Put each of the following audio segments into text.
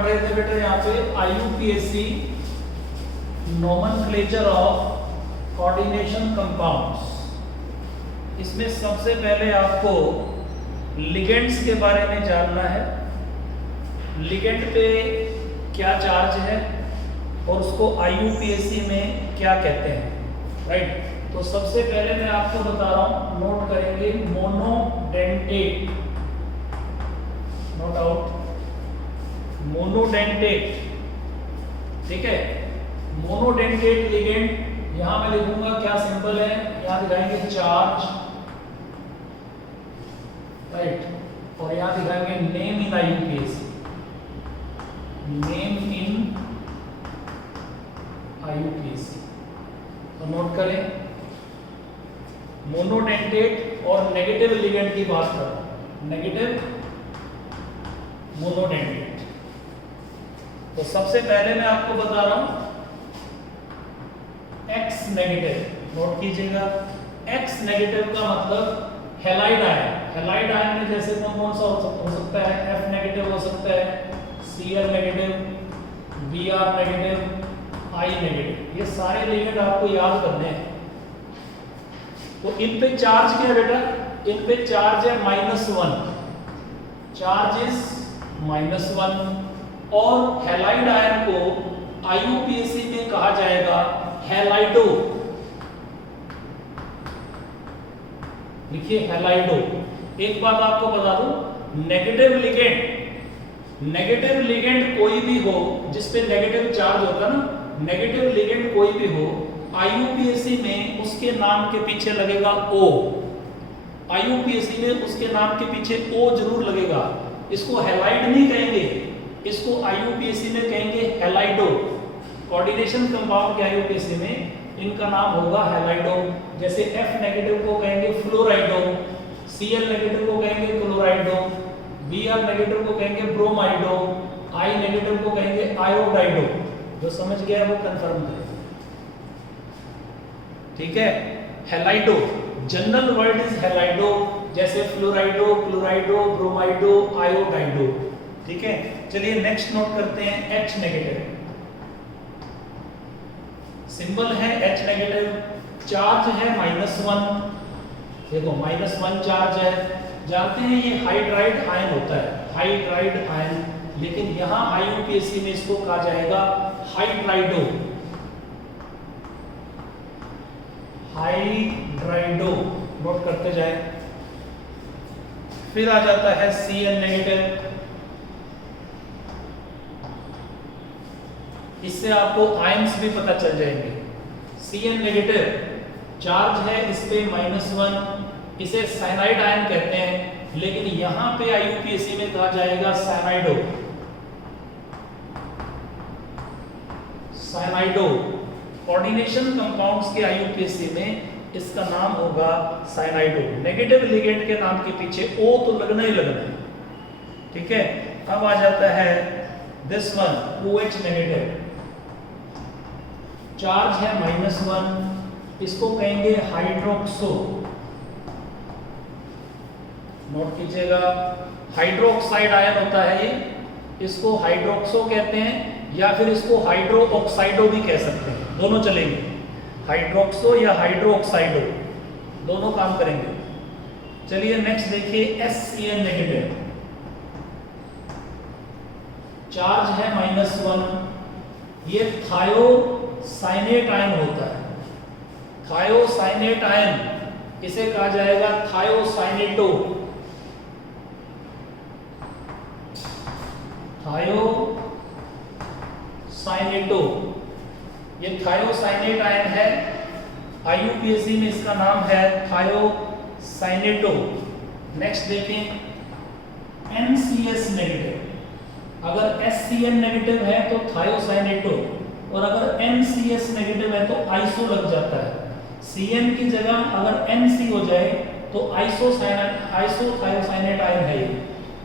पढ़ रहे थे बेटा यहाँ पे IUPAC nomenclature of coordination compounds. इसमें सबसे पहले आपको लिगेंड्स के बारे में जानना है। लिगेंड पे क्या चार्ज है और उसको IUPAC में क्या कहते हैं, राइट। तो सबसे पहले मैं आपको बता रहा हूं, नोट करेंगे, मोनोडेंटेट, नोट आउट, मोनोडेंटेट, ठीक है। मोनोडेंटेट लिगेंड, यहां मैं लिखूंगा क्या सिंबल है, यहां दिखाएंगे चार्ज, राइट, और यहां दिखाएंगे name in IUPAC, name in IUPAC। तो नोट करें, मोनोडेंटेट और नेगेटिव लिगेंड की बात कर रहा हूं, नेगेटिव मोनोडेंटेट। तो सबसे पहले मैं आपको बता रहा हूं X नेगेटिव, नोट कीजिएगा। X नेगेटिव का मतलब हैलाइड आयन। हैलाइड आयन में जैसे कौन सा हो सकता है, F नेगेटिव हो सकता है, Cl negative, Br negative, I negative. ये सारे लिगेंड आपको याद करने हैं। तो इन पे चार्ज क्या है बेटा, इन पे चार्ज है -1, चार्ज इज -1। और हैलाइड आयन को IUPAC में कहा जाएगा हैलाइडो, लिखिए हैलाइडो। एक बात आपको बता दूं, नेगेटिव लिगेंड कोई भी हो जिसपे नेगेटिव चार्ज होता है ना, नेगेटिव लिगेंड कोई भी हो, IUPAC में उसके नाम के पीछे लगेगा O। IUPAC में उसके नाम के पीछे O जरूर लगेगा। इसको हैलाइड नहीं कहेंगे, इसको IUPAC में कहेंगे हैलाइडो। कोऑर्डिनेशन कंपाउंड के IUPAC में इनका नाम होगा हैलाइडो। जैसे F नेगेटिव को कहेंगे फ्लोराइडो, Cl नेगेटिव को कहेंगे क्लोराइडो, Br नेगेटिव को कहेंगे ब्रोमाइडो, I नेगेटिव को कहेंगे आयोडाइडो। जो समझ गया वो कंफर्म करे, ठीक है। हैलाइडो, जनरल वर्ड इज हैलाइडो, जैसे फ्लोराइडो, क्लोराइडो, ब्रोमाइडो, आयोडाइडो, ठीक है। चलिए नेक्स्ट नोट करते हैं H नेगेटिव। सिंबल है H नेगेटिव, चार्ज है -1, देखो -1 चार्ज है। जानते हैं ये हाइड्राइड आयन होता है, हाइड्राइड आयन, लेकिन यहां IUPAC में इसको कहा जाएगा हाइड्राइडो, हाइड्राइडो, नोट करते जाए। फिर आ जाता है Cl नेगेटिव। इससे आपको आयंस भी पता चल जाएंगे। Cl नेगेटिव चार्ज है इस पे -1, इसे साइनाइड आयन कहते हैं, लेकिन यहां पे IUPAC में कहा जाएगा साइनाइडो, साइनाइडो। कोऑर्डिनेशन कंपाउंड्स के IUPAC में इसका नाम होगा साइनाइडो। नेगेटिव लिगेंड के नाम के पीछे O तो लगना ही लगना है, ठीक है। अब आ जाता है this one, OH negative, charge है -1, इसको कहेंगे हाइड्रोक्सो, नोट कीजिएगा। हाइड्रोक्साइड आयन होता है ये, इसको हाइड्रोक्सो कहते हैं, या फिर इसको हाइड्रो ऑक्साइडो भी कह सकते हैं, दोनों चलेंगे। हाइड्रोक्सो या हाइड्रो ऑक्साइडो दोनों काम करेंगे। चलिए नेक्स्ट देखिए HCl नेगेटिव, चार्ज है -1, ये थायोसाइनेट आयन होता है, थायोसाइनेट आयन, इसे कहा जाएगा थायोसाइनेटो, थायोसाइनेटो। ये थायोसाइनेट आयन है, IUPAC में इसका नाम है थायोसाइनेटो। नेक्स्ट देखें NCS नेगेटिव। अगर HCl नेगेटिव है तो थायोसाइनेटो, और अगर NCS नेगेटिव है तो आइसो लग जाता है। Cn की जगह अगर NC हो जाए तो आइसोथायोसाइनेट आयन है ये,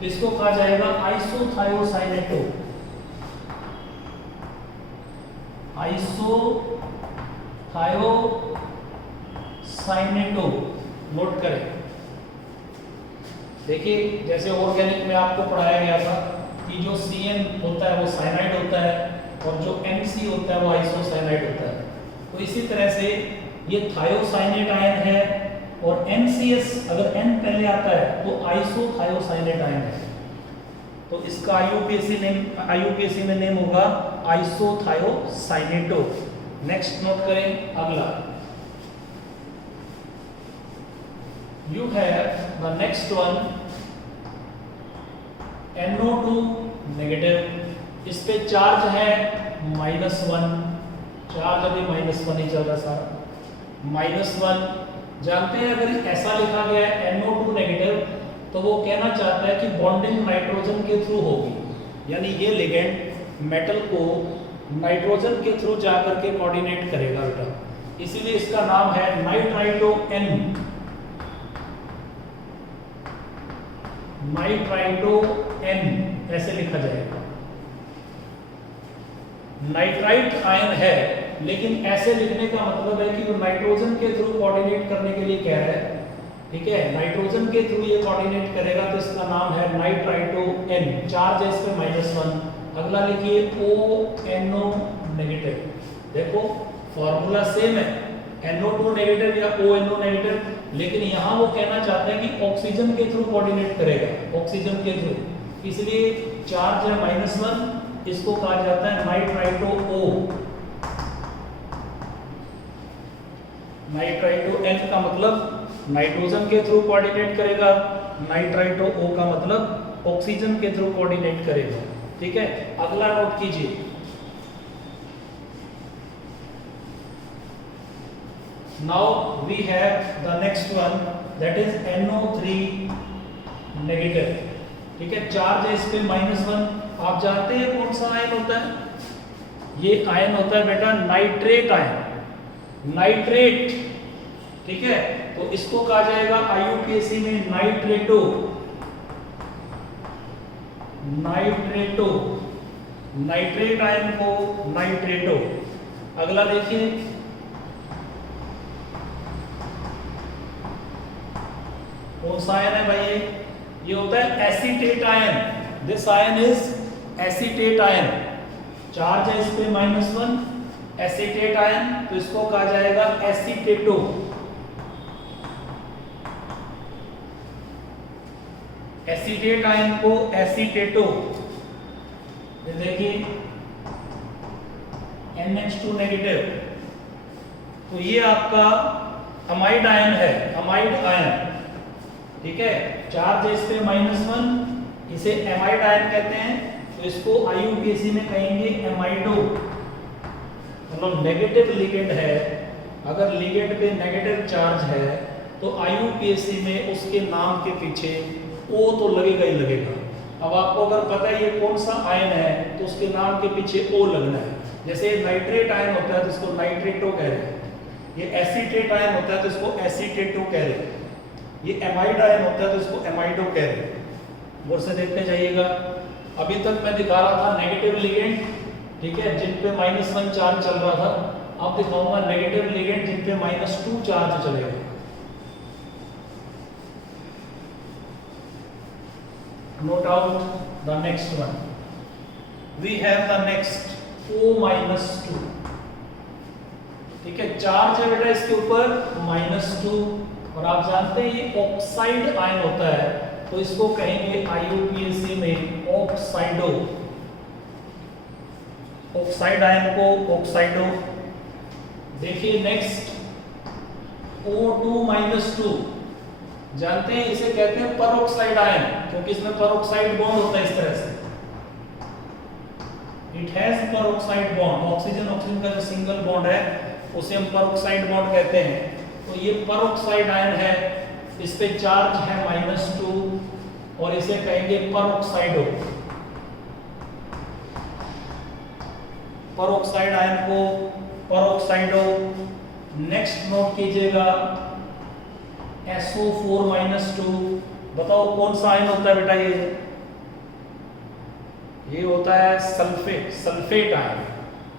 इसको कहा जाएगा आइसोथायोसाइनेटो, आइसोथायोसाइनेटो। नोट करें, देखिए जैसे ऑर्गेनिक में आपको पढ़ाया गया था कि जो CN होता है वो साइनाइड होता है और जो NC होता है वो आइसोसाइनाइड होता है। तो इसी तरह से ये थायोसाइनेट आयन है और NCS अगर N पहले आता है तो आइसोथायोसाइनेट आयन है। तो इसका IUPAC में नेम होगा आइसोथायोसाइनेटो। नेक्स्ट नोट करें अगला, you have the next one NO2 negative. इस पे चार्ज है -1, चार्ज अभी -1 ही चल रहा सारा, -1। जानते हैं अगर ऐसा लिखा गया है NO2 नेगेटिव तो वो कहना चाहता है कि बॉन्डिंग नाइट्रोजन के थ्रू होगी, यानी ये लिगेंड मेटल को नाइट्रोजन के थ्रू जाकर के कोऑर्डिनेट करेगा बेटा, इसीलिए इसका नाम है नाइट्राइटो N, नाइट्राइटो N ऐसे लिखा जाएगा। नाइट्राइट आयन है लेकिन ऐसे लिखने का मतलब है कि वो नाइट्रोजन के थ्रू कोऑर्डिनेट करने के लिए कह रहा है, ठीक है, नाइट्रोजन के थ्रू ये कोऑर्डिनेट करेगा तो इसका नाम है नाइट्राइटो N। चार्ज है इस पे -1। अगला लिखिए ONO नेगेटिव। देखो फॉर्मूला सेम है, NO2 नेगेटिव या ONO नेगेटिव, लेकिन यहाँ वो कहना चाहते हैं कि ऑक्सीजन के थ्रू कोऑर्डिनेट करेगा, ऑक्सीजन के थ्रू, इसलिए चार्ज है -1, इसको कहा जाता है नाइट्राइटो O। नाइट्राइटो N का मतलब नाइट्रोजन के थ्रू कोऑर्डिनेट करेगा, नाइट्राइटो O का मतलब ऑक्सीजन के थ्रू कोऑर्डिनेट करेगा, ठीक है। अगला नोट कीजिए, now we have the next one that is NO3 negative, ठीक है, चार्ज है इस पे -1। आप जानते हैं कौन सा आयन होता है? ये आयन होता है बेटा नाइट्रेट आयन, नाइट्रेट, ठीक है। तो इसको कहा जाएगा IUPAC में नाइट्रेटो, नाइट्रेटो, नाइट्रेट आयन को नाइट्रेटो। अगला देखिए, कौन सा आयन है भाई? ये होता है acetate ion. This ion is acetate ion, charge है इस पे -1, एसीटेट आयन, तो इसको कहा जाएगा एसीटेटो। एसीटेट आयन को एसीटेटो। ये देखिए NH2 नेगेटिव, तो ये आपका अमाइड आयन है, अमाइड आयन, ठीक है, चार्ज है इस पे -1, इसे एमाइड आयन कहते हैं, तो इसको IUPAC में कहेंगे एमाइडो। मतलब नेगेटिव लिगेंड है, अगर लिगेंड पे नेगेटिव चार्ज है तो IUPAC में उसके नाम के पीछे O तो लगेगा ही लगेगा। अब आपको अगर पता है ये कौन सा आयन है तो उसके नाम के पीछे O लगना है। जैसे नाइट्रेट आयन होता है तो इसको नाइट्रेटो कह रहे हैं, ये एसीटेट आयन होता है तो इसको एसीटेटो कह रहे हैं, ये एमाइड आयन होता है तो इसको एमाइडो कह रहे हैं। गौर से देखते जाइएगा। अभी तक मैं दिखा रहा था नेगेटिव लिगेंड, ठीक है, जिन पे -1 चार्ज चल रहा था, अब दिखाऊंगा नेगेटिव लिगेंड जिन पे -2 चार्ज चलेगा। Note out the next one. We have the next O-2, ठीक है, चार्ज है बेटा इसके ऊपर -2, और आप जानते हैं ये ऑक्साइड आयन होता है तो इसको कहेंगे IUPAC में ऑक्साइडो, ऑक्साइड आयन को ऑक्साइडो। देखिए नेक्स्ट O2-2, जानते हैं इसे कहते हैं परऑक्साइड आयन, क्योंकि इसमें परऑक्साइड बॉन्ड होता है इस तरह से, it has peroxide bond, oxygen oxygen का जो सिंगल बॉन्ड है उसे हम परऑक्साइड बॉन्ड कहते हैं। तो ये परऑक्साइड आयन है, इस पे चार्ज है -2 और इसे कहेंगे परऑक्साइडो। परऑक्साइड आयन को परऑक्साइडो। नेक्स्ट नोट कीजिएगा SO4-2, बताओ कौन सा आयन होता है बेटा? ये होता है सल्फेट, सल्फेट आयन,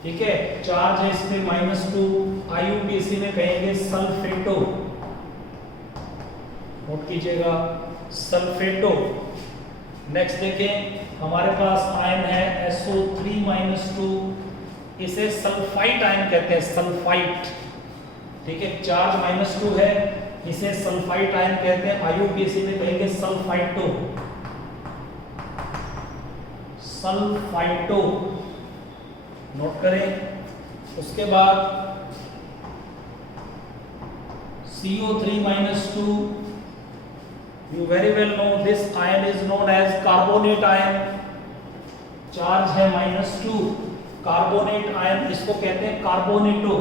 ठीक है, चार्ज है इसमें -2, IUPAC में कहेंगे सल्फेटो। नोट कीजिएगा सल्फेटो। नेक्स्ट देखें, हमारे पास आयन है SO3-2, इसे सल्फाइट आयन कहते हैं, सल्फाइट। ठीक है, चार्ज -2 है, इसे सल्फाइट आयन कहते हैं। IUPAC में कहेंगे सल्फाइटो, सल्फाइटो, नोट करें। उसके बाद CO3-2, you very well know this ion is known as carbonate ion, charge है -2, कार्बोनेट आयन, इसको कहते हैं कार्बोनेटो,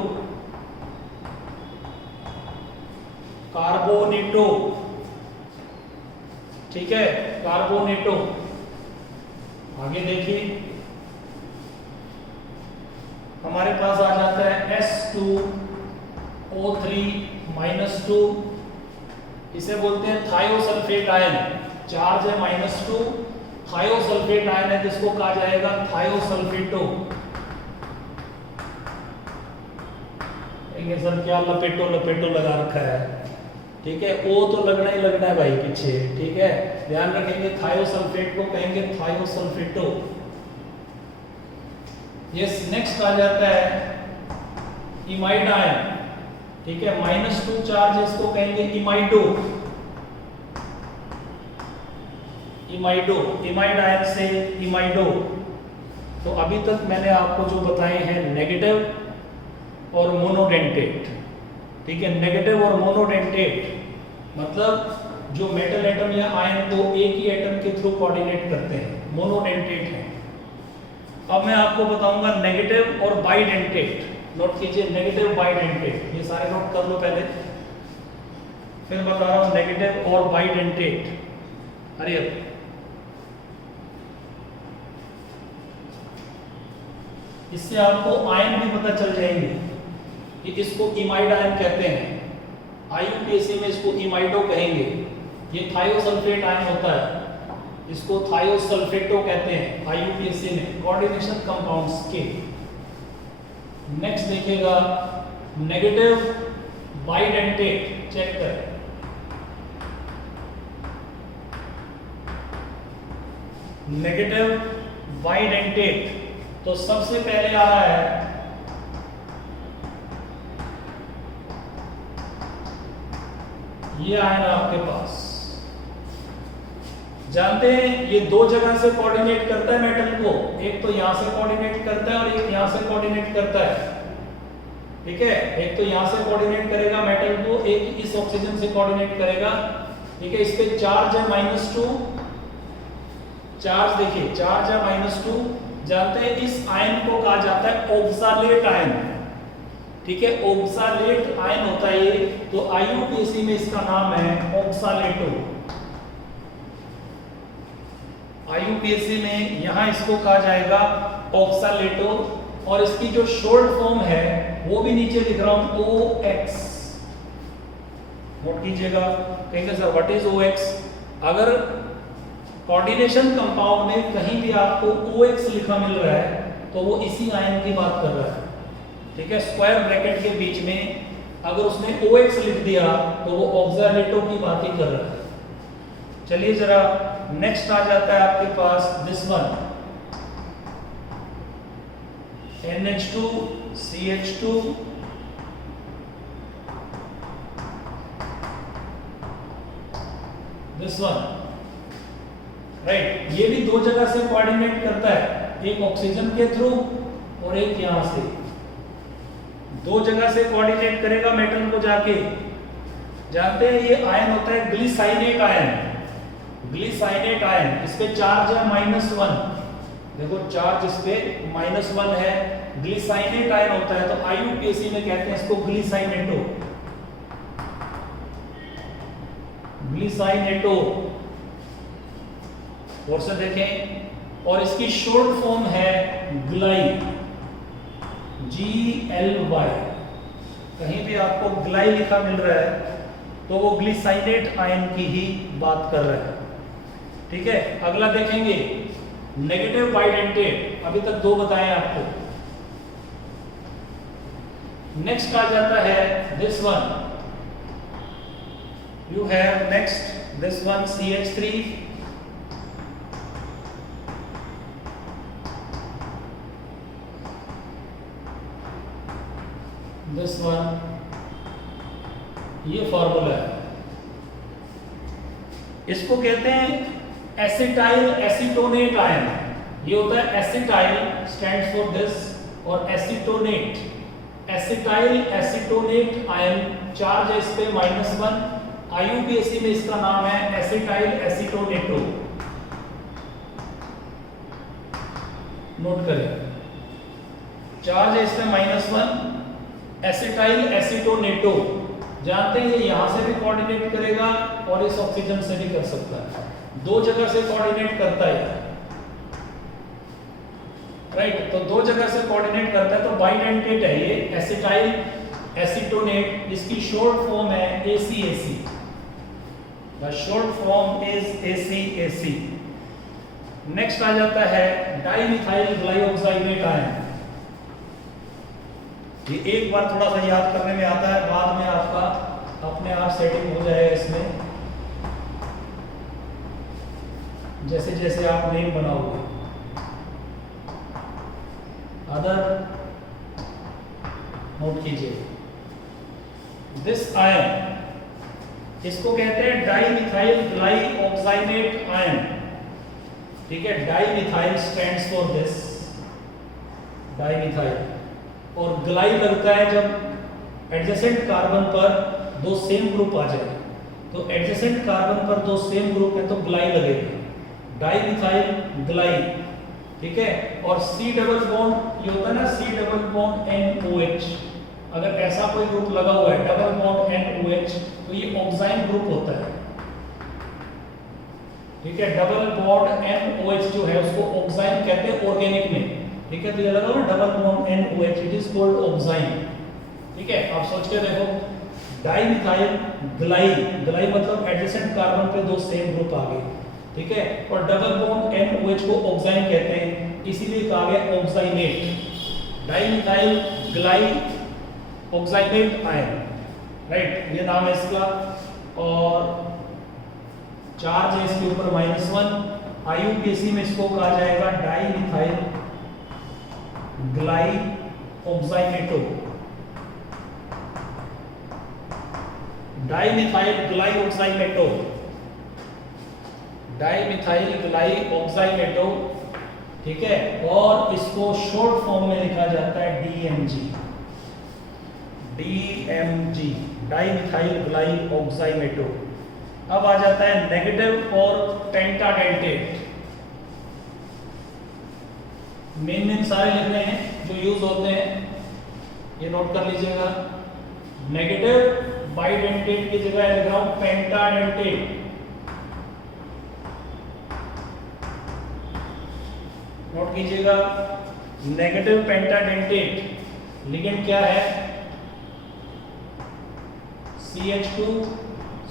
कार्बोनेटो। ठीक है, कार्बोनेटो। आगे देखिए, हमारे पास आ जाता है S2O3-2, इसे बोलते हैं थायोसल्फेट आयन, चार्ज है -2, थायोसल्फेट आयन है, जिसको कहा जाएगा थायोसल्फेटो। सर क्या लपेटो लपेटो लगा रखा है, ठीक है, ओ तो लगना ही लगना है भाई पीछे, ठीक है, ध्यान रखेंगे। थायोसल्फेट को कहेंगे थायोसल्फेटो। यस, नेक्स्ट आ जाता है इमाइड आयन, ठीक है, -2 चार्ज, इसको कहेंगे इमाइडो, इमाइडो, इमाइड आयन से इमाइडो। तो अभी तक मैंने आपको जो बताए हैं नेगेटिव और मोनोडेंटेट, ठीक है, नेगेटिव और मोनोडेंटेट मतलब जो मेटल एटम या आयन को एक ही एटम के थ्रू कोऑर्डिनेट करते हैं, मोनोडेंटेट है। अब मैं आपको बताऊंगा नेगेटिव और बाइडेंटेट। नोट कीजिए, नेगेटिव बाइडेंटेट, ये सारे नोट कर लो पहले, फिर बता रहा हूं नेगेटिव और बाइडेंटेट। अरे इससे आपको आयन भी पता चल जाएंगे कि इसको इमाइड आयन कहते हैं, IUPAC में इसको इमाइडो कहेंगे। ये थायोसल्फेट आयन होता है, इसको थायोसल्फेटो कहते हैं IUPAC में, कोऑर्डिनेशन कंपाउंड्स के। नेक्स्ट देखिएगा नेगेटिव बाइडेंटेट, चेक करें। नेगेटिव बाइडेंटेट, तो सबसे पहले आ रहा है ये आयन आपके पास, जानते हैं ये दो जगह से कोऑर्डिनेट करता है मेटल को, एक तो यहां से कोऑर्डिनेट करता है और एक यहां से कोऑर्डिनेट करता है, ठीक है, एक तो यहां से कोऑर्डिनेट करेगा मेटल को, एक इस ऑक्सीजन से कोऑर्डिनेट करेगा, ठीक है। इस पे चार्ज है -2, चार्ज देखिए, चार्ज है -2। जानते हैं इस आयन को कहा जाता है ऑक्सालेट आयन, ठीक है, ऑक्सालेट आयन होता है ये, तो IUPAC में इसका नाम है ऑक्सालेटो। IUPAC में यहां इसको कहा जाएगा ऑक्सालेटो, और इसकी जो शॉर्ट फॉर्म है वो भी नीचे लिख रहा हूं OX, नोट कीजिएगा। कहेंगे सर व्हाट इज OX? अगर कोऑर्डिनेशन कंपाउंड में कहीं भी आपको OX लिखा मिल रहा है तो वो इसी आयन की बात कर रहा है, ठीक है। स्क्वायर ब्रैकेट के बीच में अगर उसने OX लिख दिया तो वो ऑक्सालेटो की बात ही कर रहा है। चलिए जरा नेक्स्ट आ जाता है आपके पास this one, NH2CH2, this one, right. ये भी दो जगह से कोऑर्डिनेट करता है, एक ऑक्सीजन के थ्रू और एक यहां से, दो जगह से कोऑर्डिनेट करेगा मेटल को जाके। जानते हैं ये आयन होता है ग्लिसाइनेट आयन, ग्लिसाइनेट आयन, इस पे चार्ज है -1, देखो चार्ज इस पे -1 है, ग्लिसाइनेट आयन होता है, तो IUPAC में कहते हैं इसको ग्लिसाइनेटो, ग्लिसाइनेटो। और से देखें, और इसकी शॉर्ट फॉर्म है ग्लाई, GLY। कहीं भी आपको ग्लाई लिखा मिल रहा है तो वो ग्लिसाइनेट आयन की ही बात कर रहा है, ठीक है। अगला देखेंगे नेगेटिव बाइडेंटेट, अभी तक दो बताए आपको। नेक्स्ट आ जाता है this one, you have next this one CH3, this one, ये फॉर्मूला है। इसको कहते हैं एसिटाइल एसीटोनेट आयन। ये होता है एसिटाइल, स्टैंड्स फॉर दिस, और एसीटोनेट, एसिटाइल एसीटोनेट आयन, चार्ज है इस पे -1। IUPAC में इसका नाम है एसिटाइल एसीटोनेटो। नोट करें, चार्ज है इस पे -1, एसिटाइल एसीटोनेटो। जानते हैं ये यहां से भी कोऑर्डिनेट करेगा और इस ऑक्सीजन से भी कर सकता है, दो जगह से कोऑर्डिनेट करता है, राइट। तो दो जगह से कोऑर्डिनेट करता है, तो बाइडेंटेट है ये एसिटाइल एसीटोनेट। इसकी शॉर्ट फॉर्म है ACAC, the short form is ACAC। Next आ जाता है डाइमिथाइल ग्लाइऑक्साइलेट आयन। ये एक बार थोड़ा सा याद करने में आता है, बाद में आपका अपने आप सेटिंग हो जाएगा इसमें, जैसे जैसे आप नेम बनाओगे। अदर नोट कीजिए, दिस आयन, इसको कहते हैं डाइमिथाइल ग्लाइऑक्साइलेट आयन, ठीक है। Dimethyl stands for this, dimethyl, और ग्लाई लगता है जब एडजेसेंट कार्बन पर दो सेम ग्रुप आ जाए। तो एडजेसेंट कार्बन पर दो सेम ग्रुप है तो ग्लाई लगेगा, डाइमिथाइल ग्लाई, ठीक है। और C डबल बॉन्ड, ये होता है ना C डबल बॉन्ड NOH, अगर ऐसा कोई ग्रुप लगा हुआ है डबल बॉन्ड NOH, तो ये ऑक्साइन ग्रुप होता है, ठीक है। डबल बॉन्ड NOH जो है उसको ऑक्साइन कहते हैं ऑर्गेनिक में, ठीक है। तो ये लगा हुआ double bond NOH, it is called oxine, ठीक है। आप सोच के देखो, डाइमिथाइल ग्लाई, ग्लाई मतलब एडजेसेंट कार्बन पे दो सेम ग्रुप आ गए, ठीक है। और डबल बॉन्ड NOH को ऑक्साइन कहते हैं, इसीलिए कहा गया ऑक्साइनेट, डाइमिथाइल ग्लाई ऑक्साइनेट आयन, राइट, ये नाम है इसका। और चार्ज है इसके ऊपर -1। IUPAC में इसको कहा जाएगा डाइमिथाइल ग्लाई ऑक्साइनेटो, डाइमिथाइल ग्लाई ऑक्साइनेटो, डाइमिथाइल ग्लाई ऑक्साइनेटो, ठीक है। और इसको शॉर्ट फॉर्म में लिखा जाता है DMG, DMG, डाइमिथाइल ग्लाई ऑक्साइनेटो। अब आ जाता है नेगेटिव और पेंटाडेंटेट। मेन सारे लिखने हैं जो यूज होते हैं, ये नोट कर लीजिएगा। नेगेटिव बाइडेंटेट की जगह लिख रहा हूं पेंटाडेंटेट, नोट कीजिएगा। नेगेटिव पेंटाडेंटेट, लिगेंड क्या है?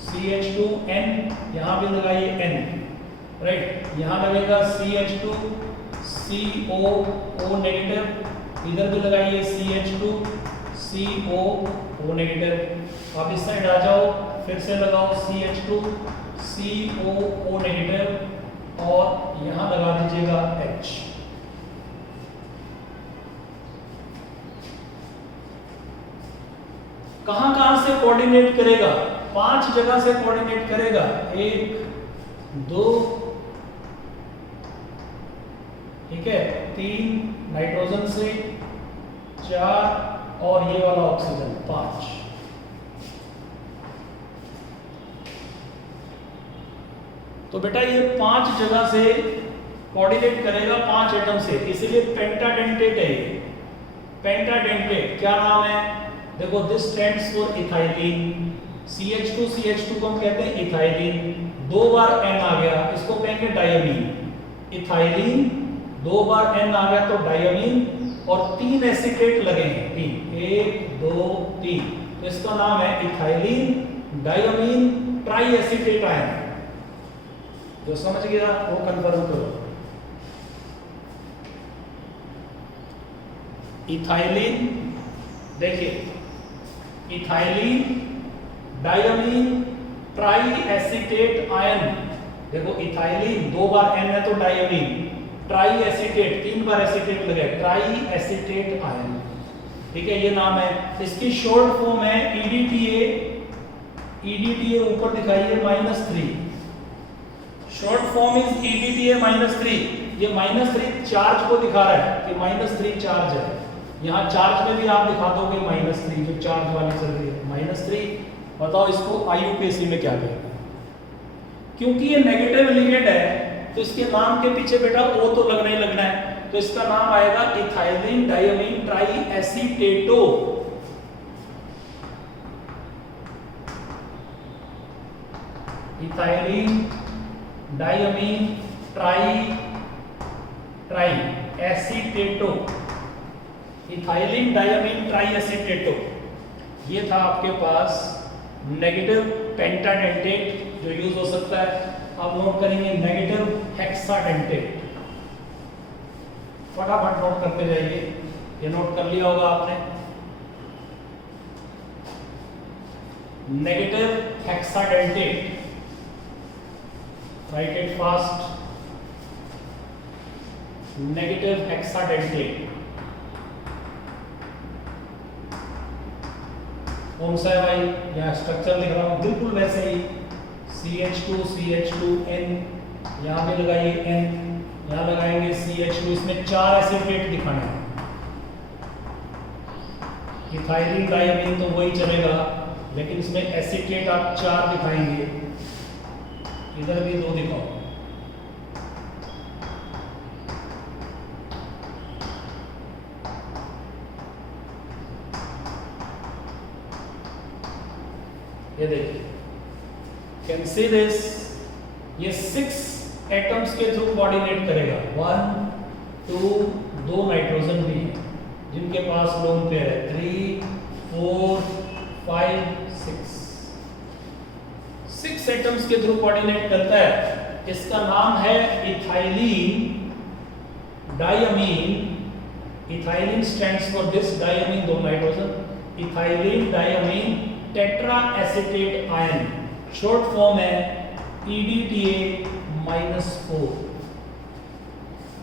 CH2N, यहां भी लगाइए N, राइट। यहां लगेगा CH2, CO नेगेटिव, इधर भी लगाइए CH2, CO नेगेटिव। अब इस साइड आ जाओ, फिर से लगाओ CH2, CO नेगेटिव, और यहां लगा दीजिएगा H। कहां से कोऑर्डिनेट करेगा? 5 जगह से कोऑर्डिनेट करेगा, 1 2, ठीक है, 3 नाइट्रोजन से, 4 और ये वाला ऑक्सीजन 5। तो बेटा ये 5 जगह से कोऑर्डिनेट करेगा, 5 एटम से, इसीलिए पेंटाडेंटेट है ये। पेंटाडेंटेट क्या नाम है? देखो, this stands for ethylene. CH2 को हम कहते हैं इथाइलिन। 2 बार N आ गया, इसको कहेंगे डायमीन। इथाइलिन, 2 बार N आ गया तो डायमीन, और 3 एसीटेट लगे हैं, 3, 1 2 3, तो इसका नाम है ethylene diamine try acetate ion. जो समझ गया वो कंफर्म करो। इथाइलिन, देखिए, ethylene diamine try acetate ion. देखो, इथाइलिन 2 बार N है तो डायमीन, ट्राई एसीटेट 3 बार एसीटेट लगे, ट्राई एसीटेट आयन। ठीक है, ये नाम है। इसकी शॉर्ट फॉर्म है EDTA। EDTA ऊपर दिखाइए -3, शॉर्ट फॉर्म इज EDTA -3। ये -3 चार्ज को दिखा रहा है कि -3 चार्ज है। यहाँ चार्ज में भी आप दिखा दोगे -3, जो चार्ज वाली चल रही है -3। बताओ इसको IUPAC में क्या कहेंगे? क्योंकि ये नेगेटिव लिगेंड है तो इसके नाम के पीछे बेटा O तो लगना ही लगना है, तो इसका नाम आएगा ethylene diamine triacetato. Ethylene diamine triacetato, ethylene diamine triacetato. ये था आपके पास नेगेटिव पेंटाडेंटेट जो यूज हो सकता है। अब नोट करेंगे नेगेटिव हेक्साडेंटेट। फटाफट नोट करते जाइए, ये नोट कर लिया होगा आपने। Negative hexadentate, right it fast. Negative hexadentate कौन सा है भाई? यहाँ स्ट्रक्चर लिख रहा हूं बिल्कुल वैसे ही, CH2CH2N, यहाँ पे लगाइए N, यहाँ लगाएंगे CH2। इसमें 4 एसिटेट दिखाना है। इथाइलिन डायमीन तो वही चलेगा, लेकिन इसमें एसिटेट आप 4 दिखाएंगे। इधर भी 2 दिखाओ। ये देखिए, कैन सी दिस, ये 6 एटम्स के थ्रू कोऑर्डिनेट करेगा। 1 2 2 नाइट्रोजन भी है जिनके पास लोन पेयर है। 3 4 5 6 एटम्स के थ्रू कोऑर्डिनेट करता है। इसका नाम है ethylene diamine. Ethylene stands for this, diamine 2 nitrogen, ethylene diamine tetra acetate ion. Short form है EDTA -4,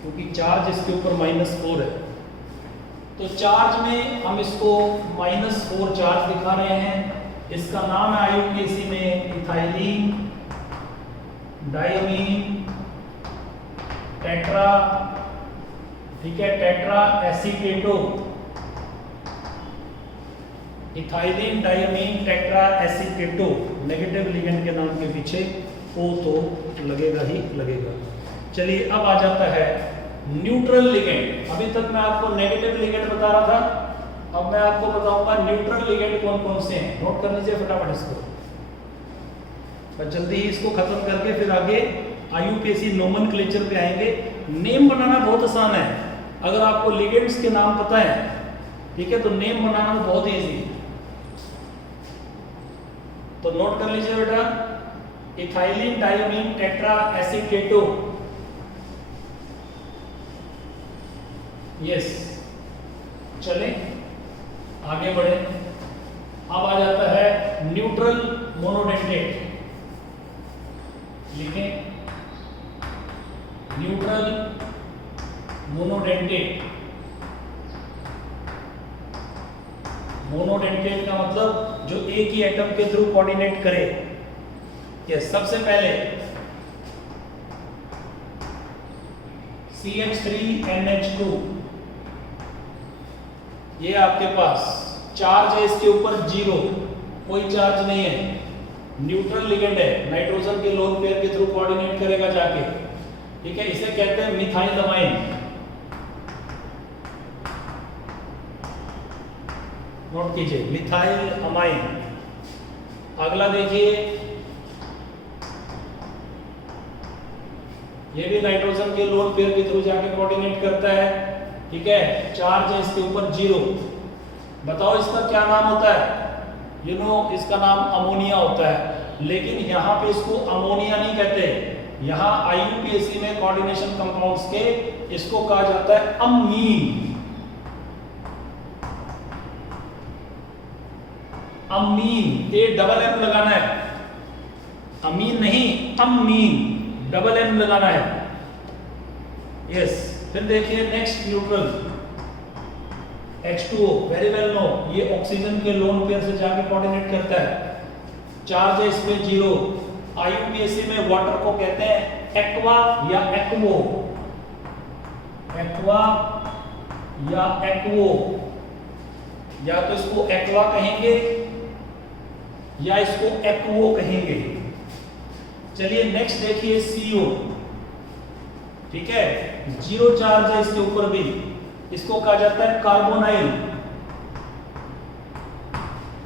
क्योंकि चार्ज इसके ऊपर -4 है, तो चार्ज में हम इसको -4 चार्ज दिखा रहे हैं। इसका नाम है IUPAC में इथाइलिन डायमीन टेट्रा, ठीक है, tetra acetato. Ethylene diamine tetra acetato, negative ligand के नाम के पीछे O तो लगेगा ही लगेगा। चलिए अब आ जाता है न्यूट्रल लिगेंड। अभी तक मैं आपको नेगेटिव लिगेंड बता रहा था, अब मैं आपको बताऊंगा न्यूट्रल लिगेंड कौन कौन से हैं। नोट कर लीजिए फटाफट इसको, और जल्दी ही इसको खत्म करके फिर आगे IUPAC नोमेनक्लेचर पे आएंगे। नेम बनाना बहुत आसान है, अगर आपको लिगेंड्स के नाम पता है, ठीक है, तो नेम बनाना बहुत ईजी है। तो नोट कर लीजिए बेटा, इथाइलिन डायमीन टेट्रा एसीटेटो, यस। चले आगे बढ़े। अब आ जाता है न्यूट्रल मोनोडेंटेट। लिखें न्यूट्रल मोनोडेंटेट। मोनोडेंटेट का मतलब जो एक ही एटम के थ्रू कोऑर्डिनेट करे। यस, सबसे पहले CH3NH2, ये आपके पास चार्ज है इसके ऊपर 0, कोई चार्ज नहीं है, न्यूट्रल लिगेंड है, नाइट्रोजन के लोन पेयर के थ्रू कोऑर्डिनेट करेगा जाके, ठीक है। इसे कहते हैं मिथाइल अमाइन। नोट कीजिए, मिथाइल अमाइन। अगला देखिए, ये भी नाइट्रोजन के लोन पेयर के थ्रू जाके कोऑर्डिनेट करता है, ठीक है, चार्ज है इसके ऊपर 0। बताओ इसका क्या नाम होता है? यू नो, इसका नाम अमोनिया होता है, लेकिन यहाँ पे इसको अमोनिया नहीं कहते। यहाँ IUPAC में कोऑर्डिनेशन कंपाउंड्स के इसको कहा जाता है अमीन। अमीन, ये डबल M लगाना है, अमीन नहीं, अमीन, डबल M लगाना है। यस, फिर देखिए next neutral, H2O very well no, ये ऑक्सीजन के लोन पेयर से जाके कोऑर्डिनेट करता है। चार्ज है इस पे 0। IUPAC में वाटर को कहते हैं एक्वा या एक्वो, एक्वा या एक्वो, या तो इसको एक्वा कहेंगे या इसको एक्वो कहेंगे। चलिए नेक्स्ट देखिए CO, ठीक है, 0 चार्ज है इसके ऊपर भी, इसको कहा जाता है कार्बोनाइल,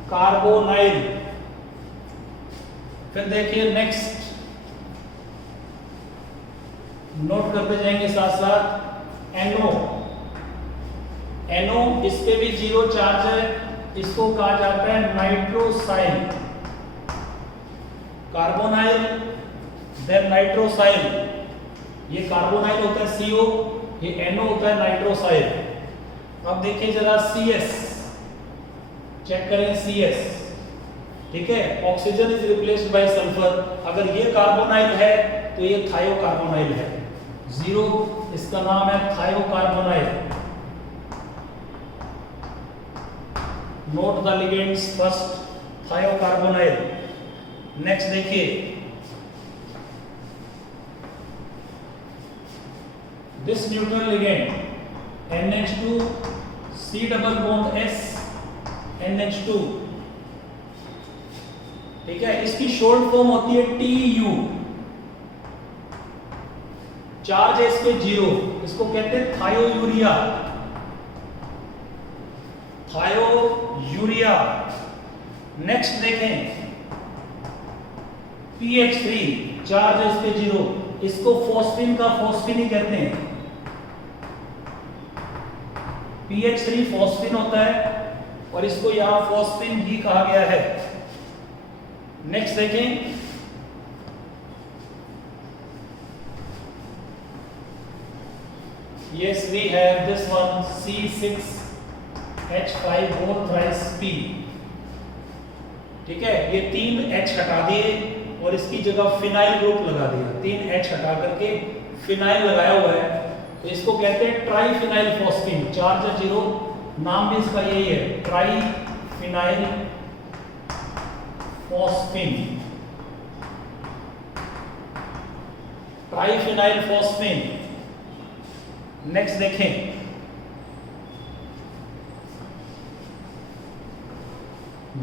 कार्बोनाइल। फिर देखिए नेक्स्ट, नोट करते जाएंगे साथ साथ, NO, NO इस पे भी 0 चार्ज है, इसको कहा जाता है नाइट्रोसाइल, कार्बोनाइल देन नाइट्रोसाइल। ये कार्बोनाइल होता है CO, ये NO होता है नाइट्रोसाइल। अब देखिए जरा CS, चेक करें CS, ठीक है, oxygen is replaced by sulphur. अगर ये कार्बोनाइल है तो ये थायोकार्बोनाइल है, 0, इसका नाम है thiocarbonyl. Note the ligands first, thiocarbonyl. Next देखिए, this neutral ligand NH2 C double bond S NH2, ठीक है, इसकी शॉर्ट फॉर्म होती है TU। चार्ज है इस पे 0, इसको कहते हैं थायोयूरिया, थायोयूरिया। नेक्स्ट देखें PH3, चार्ज है इस पे 0, इसको फॉस्फिन का फॉस्फिन ही कहते हैं। PH3 फॉस्फिन होता है और इसको यहां फॉस्फिन ही कहा गया है। नेक्स्ट देखें, yes we have this one C6H5O thrice P, ठीक है, ये 3 H हटा दिए और इसकी जगह फिनाइल ग्रुप लगा दिया, 3 H हटा करके फिनाइल लगाया हुआ है, तो इसको कहते हैं ट्राइफिनाइल फॉस्फिन। चार्ज 0, नाम भी इसका यही है, triphenyl phosphine, triphenyl phosphine. Next देखें,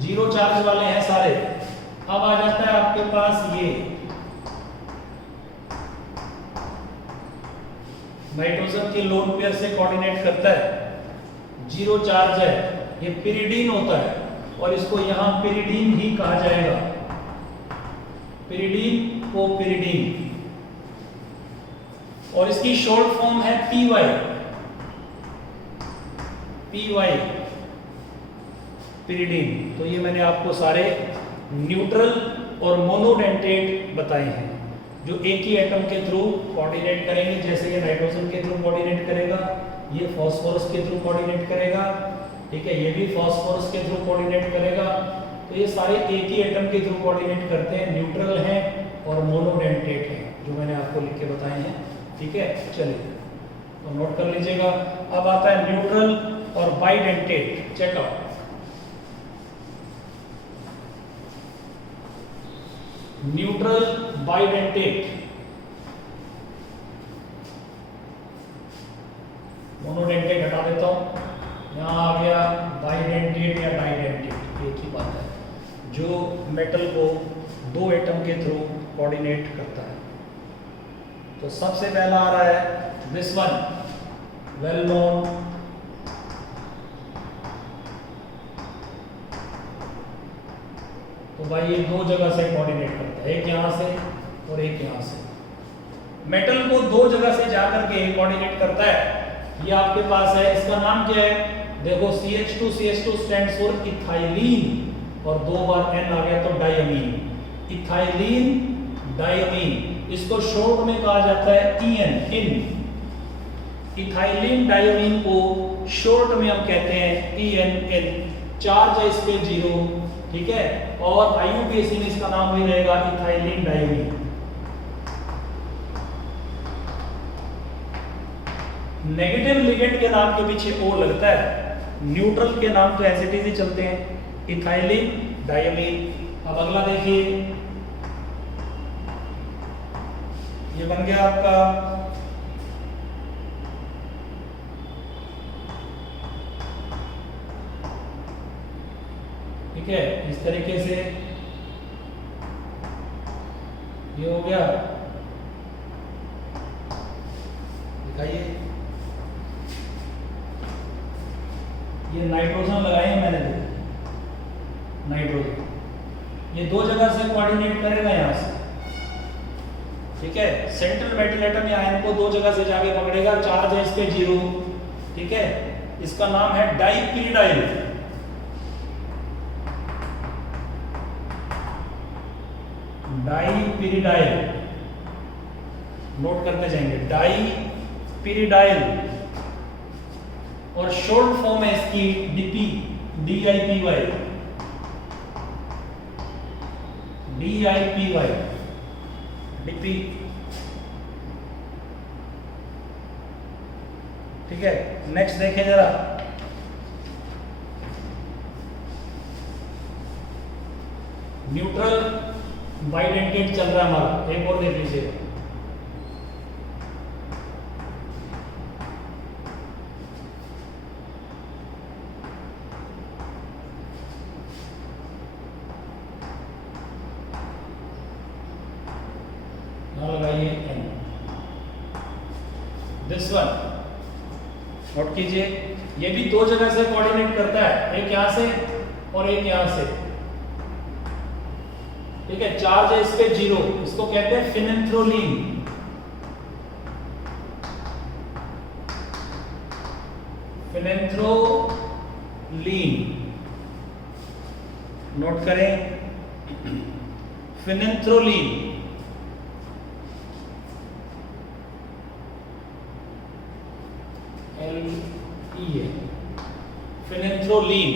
जीरो चार्ज वाले हैं सारे। अब आ जाता है आपके पास ये नाइट्रोजन के लोन पेयर से कोऑर्डिनेट करता है, 0 चार्ज है, ये पिरिडीन होता है और इसको यहां पिरिडीन ही कहा जाएगा, पिरिडीन को पिरिडीन, और इसकी शॉर्ट फॉर्म है PY, PY पिरिडीन। तो ये मैंने आपको सारे न्यूट्रल और मोनोडेंटेट बताए हैं जो एक ही एटम के थ्रू कोऑर्डिनेट करेंगे। जैसे ये नाइट्रोजन के थ्रू कोऑर्डिनेट करेगा, ये फास्फोरस के थ्रू कोऑर्डिनेट करेगा, ठीक है, ये भी फास्फोरस के थ्रू कोऑर्डिनेट करेगा। तो ये सारे एक ही एटम के थ्रू कोऑर्डिनेट करते हैं, न्यूट्रल हैं और मोनोडेंटेट हैं, जो मैंने आपको लिख के बताए हैं, ठीक है। चलिए तो नोट कर लीजिएगा। अब आता है न्यूट्रल और bidentate, checkout. Neutral bidentate, monodentate हटा देता हूं, यहां आ गया बाइडेंटेट या डाइडेंटेट, एक ही बात है, जो मेटल को 2 एटम के थ्रू कोऑर्डिनेट करता है। तो सबसे पहला आ रहा है दिस वन, वेल नोन, तो भाई ये 2 जगह से कोऑर्डिनेट करता है, एक यहां से और एक यहां से। मेटल को 2 जगह से जाकर के कोऑर्डिनेट करता है। ये आपके पास है, इसका नाम क्या है, देखो CH2 स्टैंड्स फॉर इथाइलिन और 2 बार N आ गया तो डायमीन, इथाइलिन डायमीन। इसको शॉर्ट में कहा जाता है EN, इन। इथाइलिन डायमीन को शॉर्ट में हम कहते हैं EN। चार्ज है इस पे 0, ठीक है, और IUPAC में इसका नाम भी रहेगा इथाइलिन डायमीन। नेगेटिव लिगेंड के नाम के पीछे O लगता है। न्यूट्रल के नाम तो एज इट इज ही चलते हैं, इथाइलिन डायमीन। अब अगला देखिए, ये बन गया आपका ठीक है, इस तरीके से ये हो गया। दिखाइए, ये नाइट्रोजन लगाए हैं मैंने, नाइट्रोजन ये दो जगह से कोऑर्डिनेट करेगा यहां से, ठीक है। सेंट्रल मेटल एटम या आयन को दो जगह से जाके पकड़ेगा, चार्ज है इस पे 0, ठीक है। इसका नाम है डाइपीरिडाइल। डाइपीरिडाइल नोट करते जाएंगे, डाइपीरिडाइल। और शॉर्ट फॉर्म है इसकी डीपी, DIPY, DIPY, डीपी, ठीक है। नेक्स्ट देखें जरा, न्यूट्रल बाइडेंटेट चल रहा है हमारा, एक और देख लीजिएगा। लगाइए N, दिस वन नोट कीजिए, ये भी दो जगह से कोऑर्डिनेट करता है, एक यहां से और एक यहां से, ठीक है। चार्ज है इस पे 0, इसको कहते हैं फिनेंथ्रोलीन। फिनेंथ्रोलीन नोट करें, फिनेंथ्रोलीन। LE, फिनेंथ्रोलीन,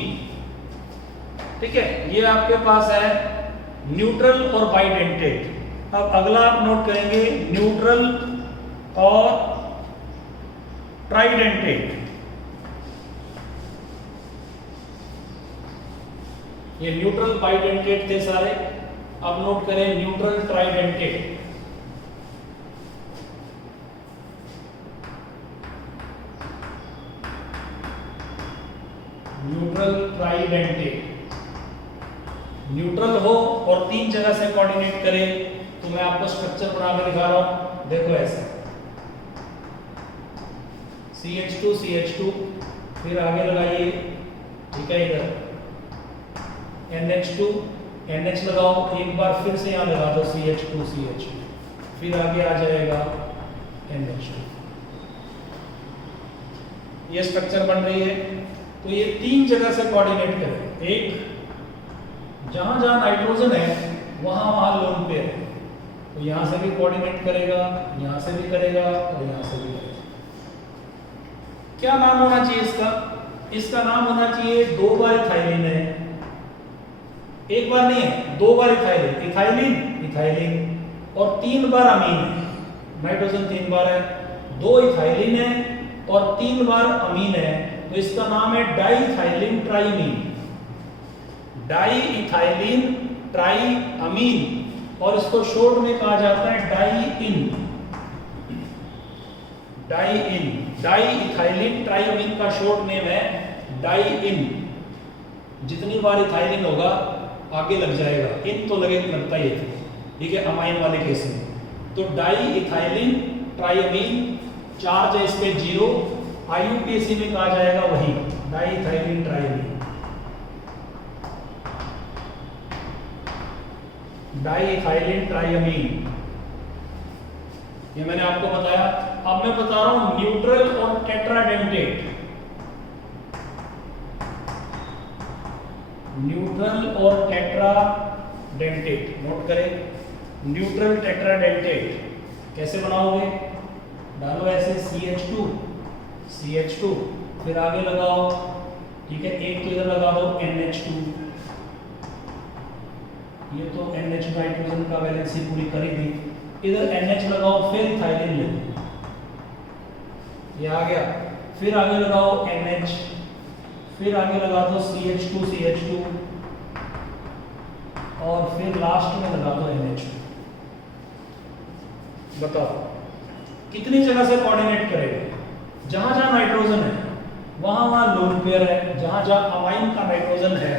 ठीक है। ये आपके पास है न्यूट्रल और बाइडेंटेट। अब अगला आप नोट करेंगे न्यूट्रल और ट्राइडेंटेट। ये न्यूट्रल बाइडेंटेट थे सारे, अब नोट करें neutral tridentate. Neutral tridentate, neutral हो और तीन जगह से कोऑर्डिनेट करे, तो मैं आपको स्ट्रक्चर बनाकर दिखा रहा हूं, देखो ऐसा CH2 CH2, फिर आगे लगाइए, ठीक है, इधर NH2 NH लगाओ, एक बार फिर से यहां लगा दो CH2 CH2, फिर आगे आ जाएगा NH2। ये स्ट्रक्चर बन रही है। तो ये तीन जगह से कोऑर्डिनेट करें, एक जहां जहां नाइट्रोजन है वहां वहां लोन पेयर है, तो यहां से भी कोऑर्डिनेट करेगा, यहां से भी करेगा और यहां से भी करेगा। क्या नाम होना चाहिए इसका? इसका नाम होना चाहिए, 2 बार इथाइलिन है, एक बार नहीं है, 2 बार इथाइलिन, इथाइलिन इथाइलिन और 3 बार अमीन है। नाइट्रोजन 3 बार है, 2 इथाइलिन है और 3 बार अमीन है, तो इसका नाम है डाइइथाइलिन ट्राइमीन। डाइइथाइलिन ट्राइअमीन, और इसको शॉर्ट में कहा जाता है डाइइन। डाइइन, डाइइथाइलिन ट्राइअमीन का शॉर्ट नेम है डाइइन। जितनी बार इथाइलिन होगा आगे लग जाएगा, इन तो लगता ही है, ठीक है, अमाइन वाले केस में। तो डाइइथाइलिन ट्राइअमीन, चार्ज है इस पे 0, IUPAC में कहा जाएगा वही डाइइथाइलिन ट्राइअमीन। डाइइथाइलिन ट्राइअमीन, ये मैंने आपको बताया। अब मैं बता रहा हूं न्यूट्रल और टेट्राडेंटेट। न्यूट्रल और टेट्राडेंटेट नोट करें, न्यूट्रल टेट्राडेंटेट कैसे बनाओगे? डालो ऐसे CH2 CH2, फिर आगे लगाओ, ठीक है, एक तो इधर लगा दो NH2, ये तो NH नाइट्रोजन का वैलेंसी पूरी करी थी, इधर NH लगाओ, फिर इथाइलिन ले लो, ये आ गया, फिर आगे लगाओ NH, फिर आगे लगा दो CH2 और फिर लास्ट में लगा दो NH2। बताओ कितनी जगह से कोऑर्डिनेट करेगा? जहां जहां नाइट्रोजन है वहां वहां लोन पेयर है, जहां जहां अमाइन का नाइट्रोजन है,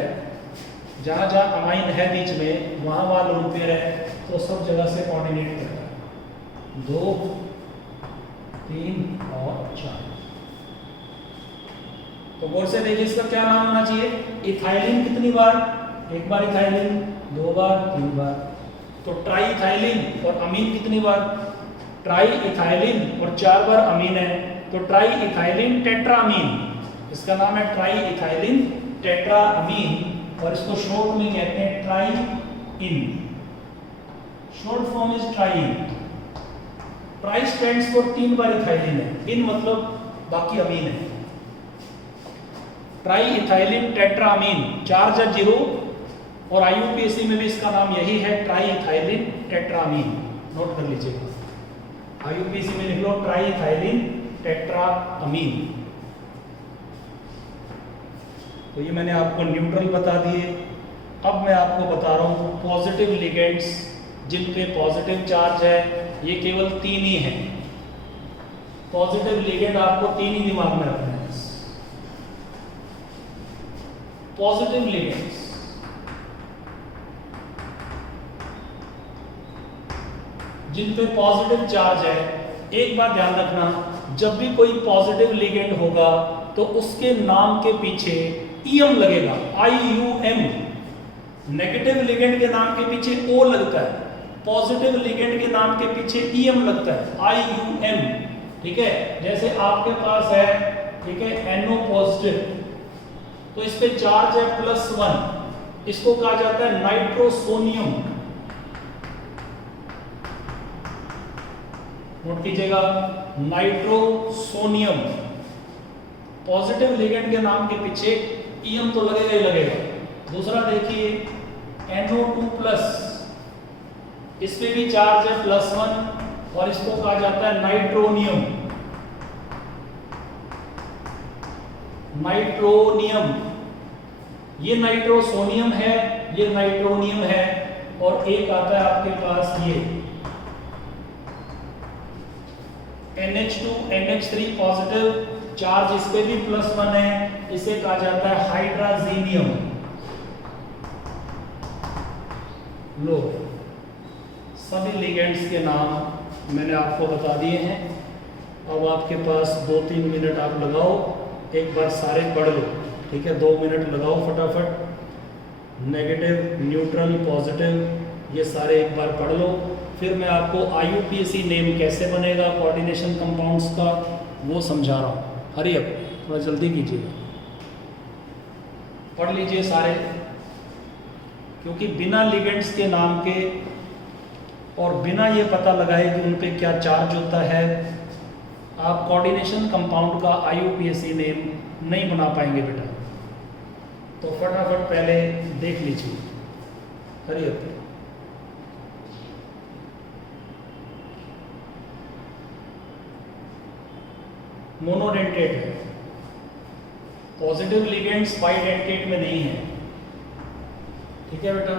जहां जहां अमाइन है बीच में वहां वहां लोन पेयर है, तो सब जगह से कोऑर्डिनेट करेगा। 2 3 और 4। तो गौर से देखिए इसका क्या नाम होना चाहिए? इथाइलिन कितनी बार? एक बार इथाइलिन, 2 बार, 3 बार। तो ट्राई इथाइलिन और अमीन कितनी बार? ट्राई इथाइलिन और 4 बार अमीन है, तो ट्राई इथाइलिन टेट्रामीन। इसका नाम है ट्राई इथाइलिन टेट्रामीन और इसको शॉर्ट में कहते हैं try in. Short form is try in. Try stands for 3 bar ethylene है, इन मतलब बाकी अमीन है। ट्राई इथाइलिन टेट्रामीन, चार्ज है 0 और IUPAC में भी इसका नाम यही है ट्राई इथाइलिन टेट्रामीन। नोट कर लीजिएगा, IUPAC में लिख लो ट्राई इथाइलिन टेट्रामीन। तो ये मैंने आपको न्यूट्रल बता दिए। अब मैं आपको बता रहा हूं पॉजिटिव लिगेंड्स जिन पे पॉजिटिव चार्ज है, ये केवल 3 ही हैं। पॉजिटिव लिगेंड आपको 3 ही दिमाग में रखना है। पॉजिटिव लिगेंड्स जिन पे पॉजिटिव चार्ज है, एक बात ध्यान रखना, जब भी कोई पॉजिटिव लिगेंड होगा तो उसके नाम के पीछे ईएम लगेगा, IUM। नेगेटिव लिगेंड के नाम के पीछे O लगता है, पॉजिटिव लिगेंड के नाम के पीछे EM लगता है, IUM। ठीक है, जैसे आपके पास है, ठीक है, NO पॉजिटिव, तो इस पे चार्ज है +1, इसको कहा जाता है नाइट्रोसोनियम। नोट कीजिएगा, नाइट्रोसोनियम। पॉजिटिव लिगेंड के नाम के पीछे ईएम तो लगेगा ही लगेगा। दूसरा देखिए NO2+, इस पे भी चार्ज है +1 और इसको कहा जाता है नाइट्रोनियम। नाइट्रोनियम, ये नाइट्रोसोनियम है, ये नाइट्रोनियम है, और एक आता है आपके पास ये NH2 NH3 पॉजिटिव, चार्ज इस पे भी +1 है, इसे कहा जाता है हाइड्राजीनियम। लो, सभी लिगेंड्स के नाम मैंने आपको बता दिए हैं। अब आपके पास 2-3 मिनट आप लगाओ, एक बार सारे पढ़ लो। ठीक है, 2 मिनट लगाओ फटाफट। नेगेटिव, न्यूट्रल, पॉजिटिव, ये सारे एक बार पढ़ लो। फिर मैं आपको IUPAC नेम कैसे बनेगा कोऑर्डिनेशन कंपाउंड्स का वो समझा रहा हूँ। हरी अप, थोड़ा जल्दी कीजिएगा, पढ़ लीजिए सारे, क्योंकि बिना लिगेंड्स के नाम के और बिना ये पता लगाए कि उन पे क्या चार्ज होता है, आप कोऑर्डिनेशन कंपाउंड का IUPAC नेम नहीं बना पाएंगे बेटा। तो फटाफट पहले देख लीजिए, हरी अप। मोनोडेंटेट है, पॉजिटिव लिगेंड्स बाइडेंटेट में नहीं है। ठीक है बेटा,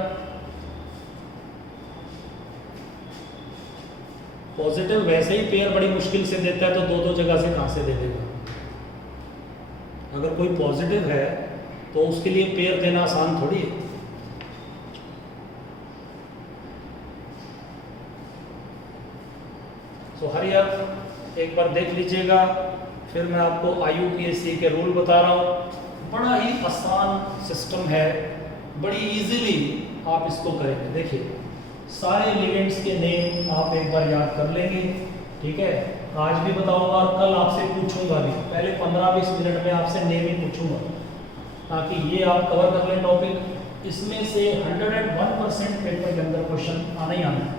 पॉजिटिव वैसे ही पेयर बड़ी मुश्किल से देता है, तो 2-2 जगह से कहां से दे देगा? अगर कोई पॉजिटिव है तो उसके लिए पेयर देना आसान थोड़ी है। तो हरी आप एक बार देख लीजिएगा, फिर मैं आपको IUPAC के रूल बता रहा हूँ। बड़ा ही आसान सिस्टम है, बड़ी इजीली आप इसको करेंगे। देखिए, सारे लिगेंड्स के नेम आप एक बार याद कर लेंगे। ठीक है, आज भी बताऊंगा और कल आपसे पूछूंगा भी। पहले 15-20 मिनट में आपसे नेम ही पूछूंगा, ताकि ये आप कवर कर लें टॉपिक। इसमें से 101% पेपर के अंदर क्वेश्चन आना ही आना है।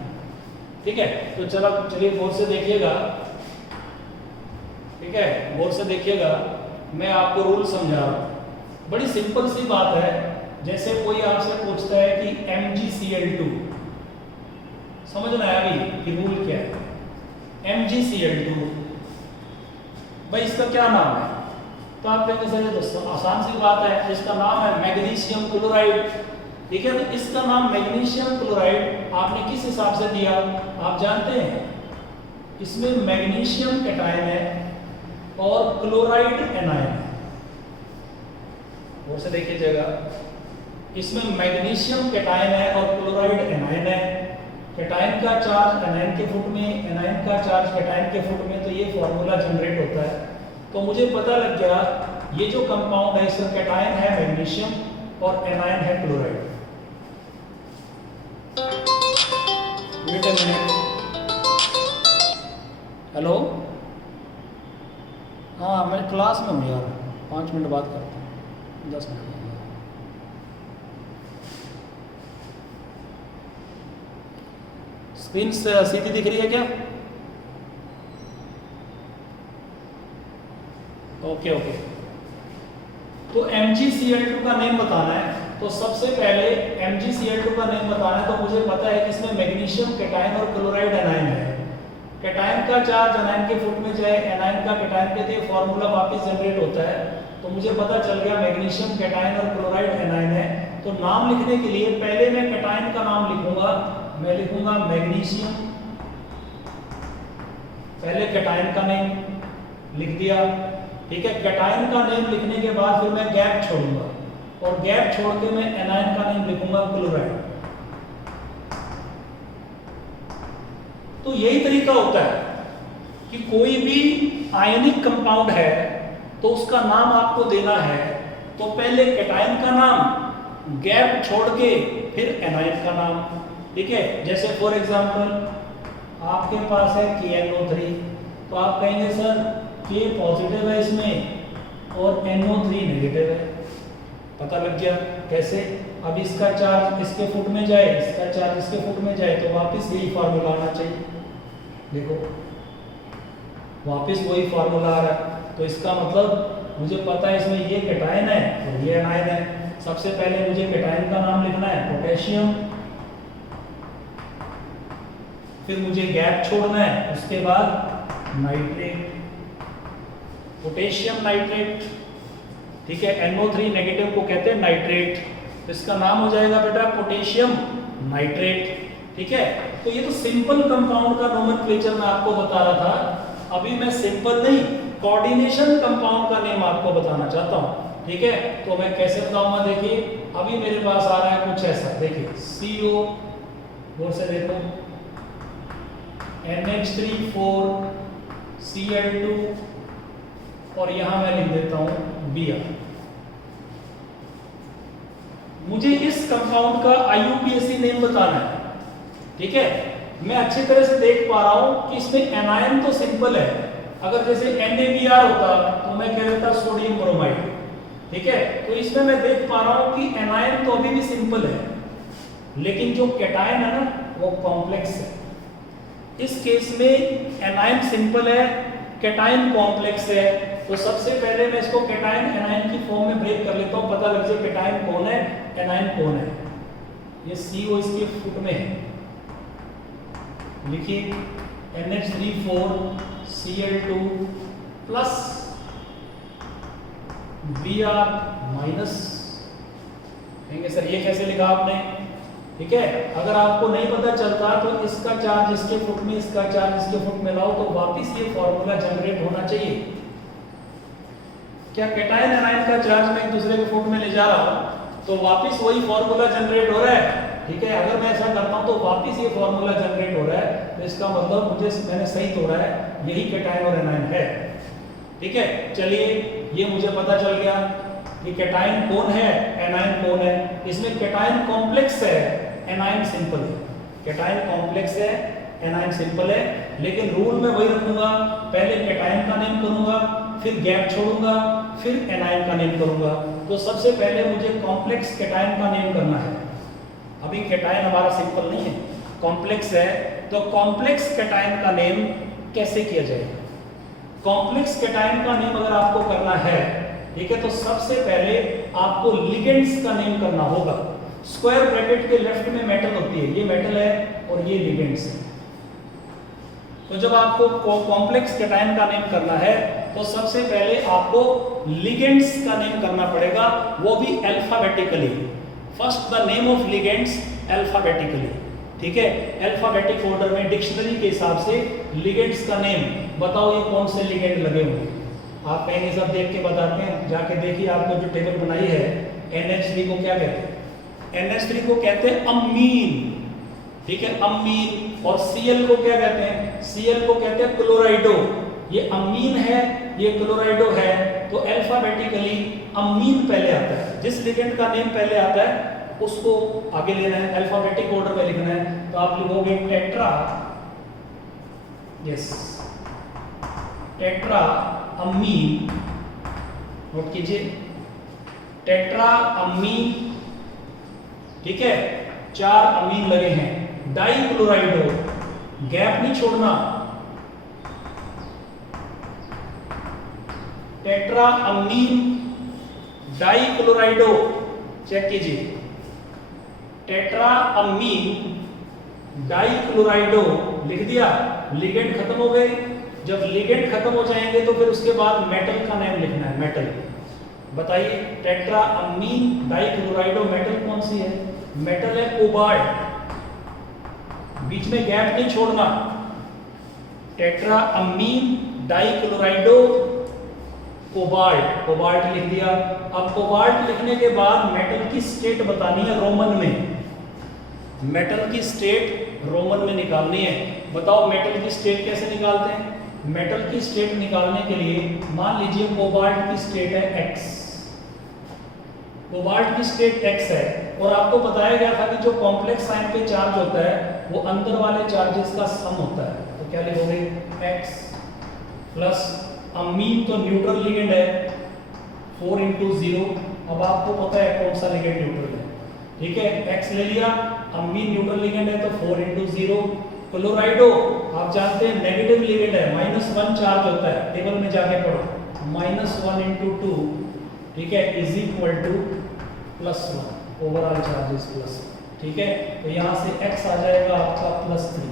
ठीक है, तो चलिए गौर से देखिएगा। ठीक है, गौर से देखिएगा, मैं आपको रूल समझा रहा हूँ। बड़ी सिंपल सी बात है। जैसे कोई आपसे पूछता है कि MgCl2, समझना है अभी कि रूल क्या है। MgCl2, भाई इसका क्या नाम है? तो आप कहेंगे सर ये तो आसान सी बात है, इसका नाम है मैग्नीशियम क्लोराइड। ठीक है, तो इसका नाम मैग्नीशियम क्लोराइड आपने किस हिसाब से दिया आप जानते हैं? इसमें मैग्नीशियम कैटायन है और क्लोराइड एनायन है। और से देखिएगा, इसमें मैग्नीशियम कैटायन है और क्लोराइड एनायन है। कैटायन का चार्ज एनायन के फुट में, एनायन का चार्ज कैटायन के फुट में, तो ये फॉर्मूला जनरेट होता है। तो मुझे पता लग गया ये जो कंपाउंड है इसका कैटायन है मैग्नीशियम और एनायन है chloride. Wait a minute, hello, हाँ मैं क्लास में हूँ यार, 5 मिनट बात करता हूँ, 10 मिनट। स्क्रीन सीधी दिख रही है क्या? Okay okay. तो MgCl2 का नेम बताना है। तो सबसे पहले MgCl2 का नेम बताना है, तो मुझे पता है कि इसमें मैग्नीशियम कैटायन और क्लोराइड एनायन है। कैटायन का चार्ज एनायन के फुट में जाए, एनायन का कैटायन के लिए फॉर्मूला वापस जनरेट होता है। तो मुझे पता चल गया मैग्नीशियम कैटायन और क्लोराइड एनायन है। तो नाम लिखने के लिए पहले मैं कैटायन का नाम लिखूंगा, मैं लिखूंगा मैग्नीशियम, पहले कैटायन का नेम लिख दिया। ठीक है, कैटायन का नेम लिखने के बाद फिर मैं गैप छोड़ूंगा और गैप छोड़ के मैं एनायन का नेम लिखूंगा क्लोराइड। तो यही तरीका होता है कि कोई भी आयनिक कंपाउंड है तो उसका नाम आपको देना है, तो पहले कैटायन का नाम, गैप छोड़ के फिर एनायन का नाम। ठीक है, जैसे फॉर एग्जांपल आपके पास है KNO3, तो आप कहेंगे सर K पॉजिटिव है इसमें और NO3 नेगेटिव है। पता लग गया कैसे? अब इसका चार्ज इसके फुट में जाए, इसका चार्ज इसके फुट में जाए, तो वापस यही फार्मूला आना चाहिए। देखो वापस वही फार्मूला आ रहा है। तो इसका मतलब मुझे पता है इसमें ये कैटायन है और ये एनायन है। सबसे पहले मुझे कैटायन का नाम लिखना है पोटेशियम, फिर मुझे गैप छोड़ना है, उसके बाद नाइट्रेट, पोटेशियम नाइट्रेट। ठीक है, NO3 नेगेटिव को कहते हैं नाइट्रेट, तो इसका नाम हो जाएगा बेटा पोटेशियम नाइट्रेट। ठीक है, तो ये तो सिंपल कंपाउंड का नोमेनक्लेचर मैं आपको बता रहा था। अभी मैं सिंपल नहीं, कोऑर्डिनेशन कंपाउंड का नेम आपको बताना चाहता हूं। ठीक है, तो मैं कैसे बताऊंगा? देखिए अभी मेरे पास आ रहा है कुछ ऐसा, देखिए CO, गौर से देखो, NH3 4Cl2 और यहां मैं लिख देता हूं Br। मुझे इस कंपाउंड का IUPAC नेम बताना है। ठीक है, मैं अच्छी तरह से देख पा रहा हूं कि इसमें एनायन तो सिंपल है। अगर जैसे NaBr होता तो मैं कह देता सोडियम ब्रोमाइड। ठीक है, तो इसमें मैं देख पा रहा हूं कि एनायन तो अभी भी सिंपल है, लेकिन जो कैटायन है ना वो कॉम्प्लेक्स है। इस केस में एनायन सिंपल है, कैटायन कॉम्प्लेक्स है। तो सबसे पहले मैं इसको कैटायन एनायन की फॉर्म में ब्रेक कर लेता हूं, पता लग जाए कैटायन कौन है एनायन कौन है। ये CO इसके फुट में है, लिखिए NH3 4Cl2 plus Br minus. कहेंगे सर ये कैसे लिखा आपने? ठीक है, अगर आपको नहीं पता चलता तो इसका चार्ज इसके फुट में, इसका चार्ज इसके फुट में लाओ, तो वापस ये फॉर्मूला जनरेट होना चाहिए। क्या कैटायन एनायन का चार्ज मैं एक दूसरे के फुट में ले जा रहा हूं तो वापस वही फॉर्मूला जनरेट हो रहा है। ठीक है, अगर मैं ऐसा करता हूं तो वापस ये फॉर्मूला जनरेट हो रहा है, तो इसका मतलब मैंने सही तोड़ा है, यही कैटायन और एनायन है। ठीक है, चलिए ये मुझे पता चल गया कि कैटायन कौन है, एनायन कौन है। इसमें कैटायन कॉम्प्लेक्स है, एनायन सिंपल है। कैटायन कॉम्प्लेक्स है, एनायन सिंपल है, लेकिन रूल में वही रखूंगा, पहले कैटायन का नेम करूंगा, फिर गैप छोड़ूंगा, फिर एनायन का नेम करूंगा। तो सबसे पहले मुझे कॉम्प्लेक्स कैटायन का नेम करना है। अभी कैटायन हमारा सिंपल नहीं है, कॉम्प्लेक्स है, तो कॉम्प्लेक्स कैटायन का नेम कैसे किया जाएगा? कॉम्प्लेक्स कैटायन का नेम अगर आपको करना है, ठीक है, तो सबसे पहले आपको लिगेंड्स का नेम करना होगा। स्क्वायर ब्रैकेट के लेफ्ट में मेटल होती है, ये मेटल है और ये लिगेंड्स है। तो जब आपको कॉम्प्लेक्स कैटायन का नेम करना है तो सबसे पहले आपको लिगेंड्स का नेम करना पड़ेगा, वो भी alphabetically. First the name of ligands alphabetically, ठीक है। अल्फाबेटिक ऑर्डर में डिक्शनरी के हिसाब से लिगेंड्स का नेम बताओ, ये कौन से लिगेंड लगे हुए हैं। आप कहेंगे सब देख के बताते हैं, जाके देखिए आपको जो टेबल बनाई है NH3 को क्या कहते हैं? NH3 को कहते हैं अमीन, ठीक है, अमीन। और Cl को क्या कहते हैं? Cl को कहते हैं क्लोराइडो। ये अमीन है, ये क्लोराइडो है, तो अल्फाबेटिकली अमीन पहले आता है। जिस लिगेंड का नेम पहले आता है उसको आगे लेना है, अल्फाबेटिक ऑर्डर में लिखना है। तो आप लिखोगे tetra, yes, tetra amine, note कीजिए, टेट्रा अमीन, ठीक है, 4 अमीन लगे हैं। डाई क्लोराइडो, गैप नहीं छोड़ना, टेट्रा अमीन डाई क्लोराइडो, चेक कीजिए, टेट्रा अमीन डाई क्लोराइडो लिख दिया, लिगेंड खत्म हो गए। जब लिगेंड खत्म हो जाएंगे तो फिर उसके बाद मेटल का नाम लिखना है, मेटल। बताइए, टेट्रा अमीन डाई क्लोराइडो, मेटल कौन सी है? मेटल है कोबाल्ट, बीच में गैप नहीं छोड़ना। Tetra amine die क्लोराइडो cobalt, cobalt लिख दिया। अब कोबाल्ट लिखने के बाद मेटल की स्टेट बतानी है रोमन में, मेटल की स्टेट रोमन में निकालनी है। बताओ मेटल की स्टेट कैसे निकालते हैं? मेटल की स्टेट निकालने के लिए मान लीजिए कोबाल्ट की स्टेट है X, कोबाल्ट की स्टेट X है, और आपको बताया गया था कि जो कॉम्प्लेक्स आयन पे चार्ज होता है वो अंदर वाले चार्जेस का सम होता है। तो क्या लिखोगे? X प्लस अमीन तो न्यूट्रल लिगेंड है, 4 × 0। अब आपको पता है कौन सा लिगेंड न्यूट्रल है, ठीक है, X ले लिया, अमीन न्यूट्रल लिगेंड है तो 4 × 0। क्लोराइडो आप जानते हैं नेगेटिव लिगेंड है, -1 चार्ज होता है, टेबल में जाके पढ़ो, -1 × 2, ठीक है, is equal to +1, overall charges +1, ठीक है। तो यहां से X आ जाएगा आपका +3।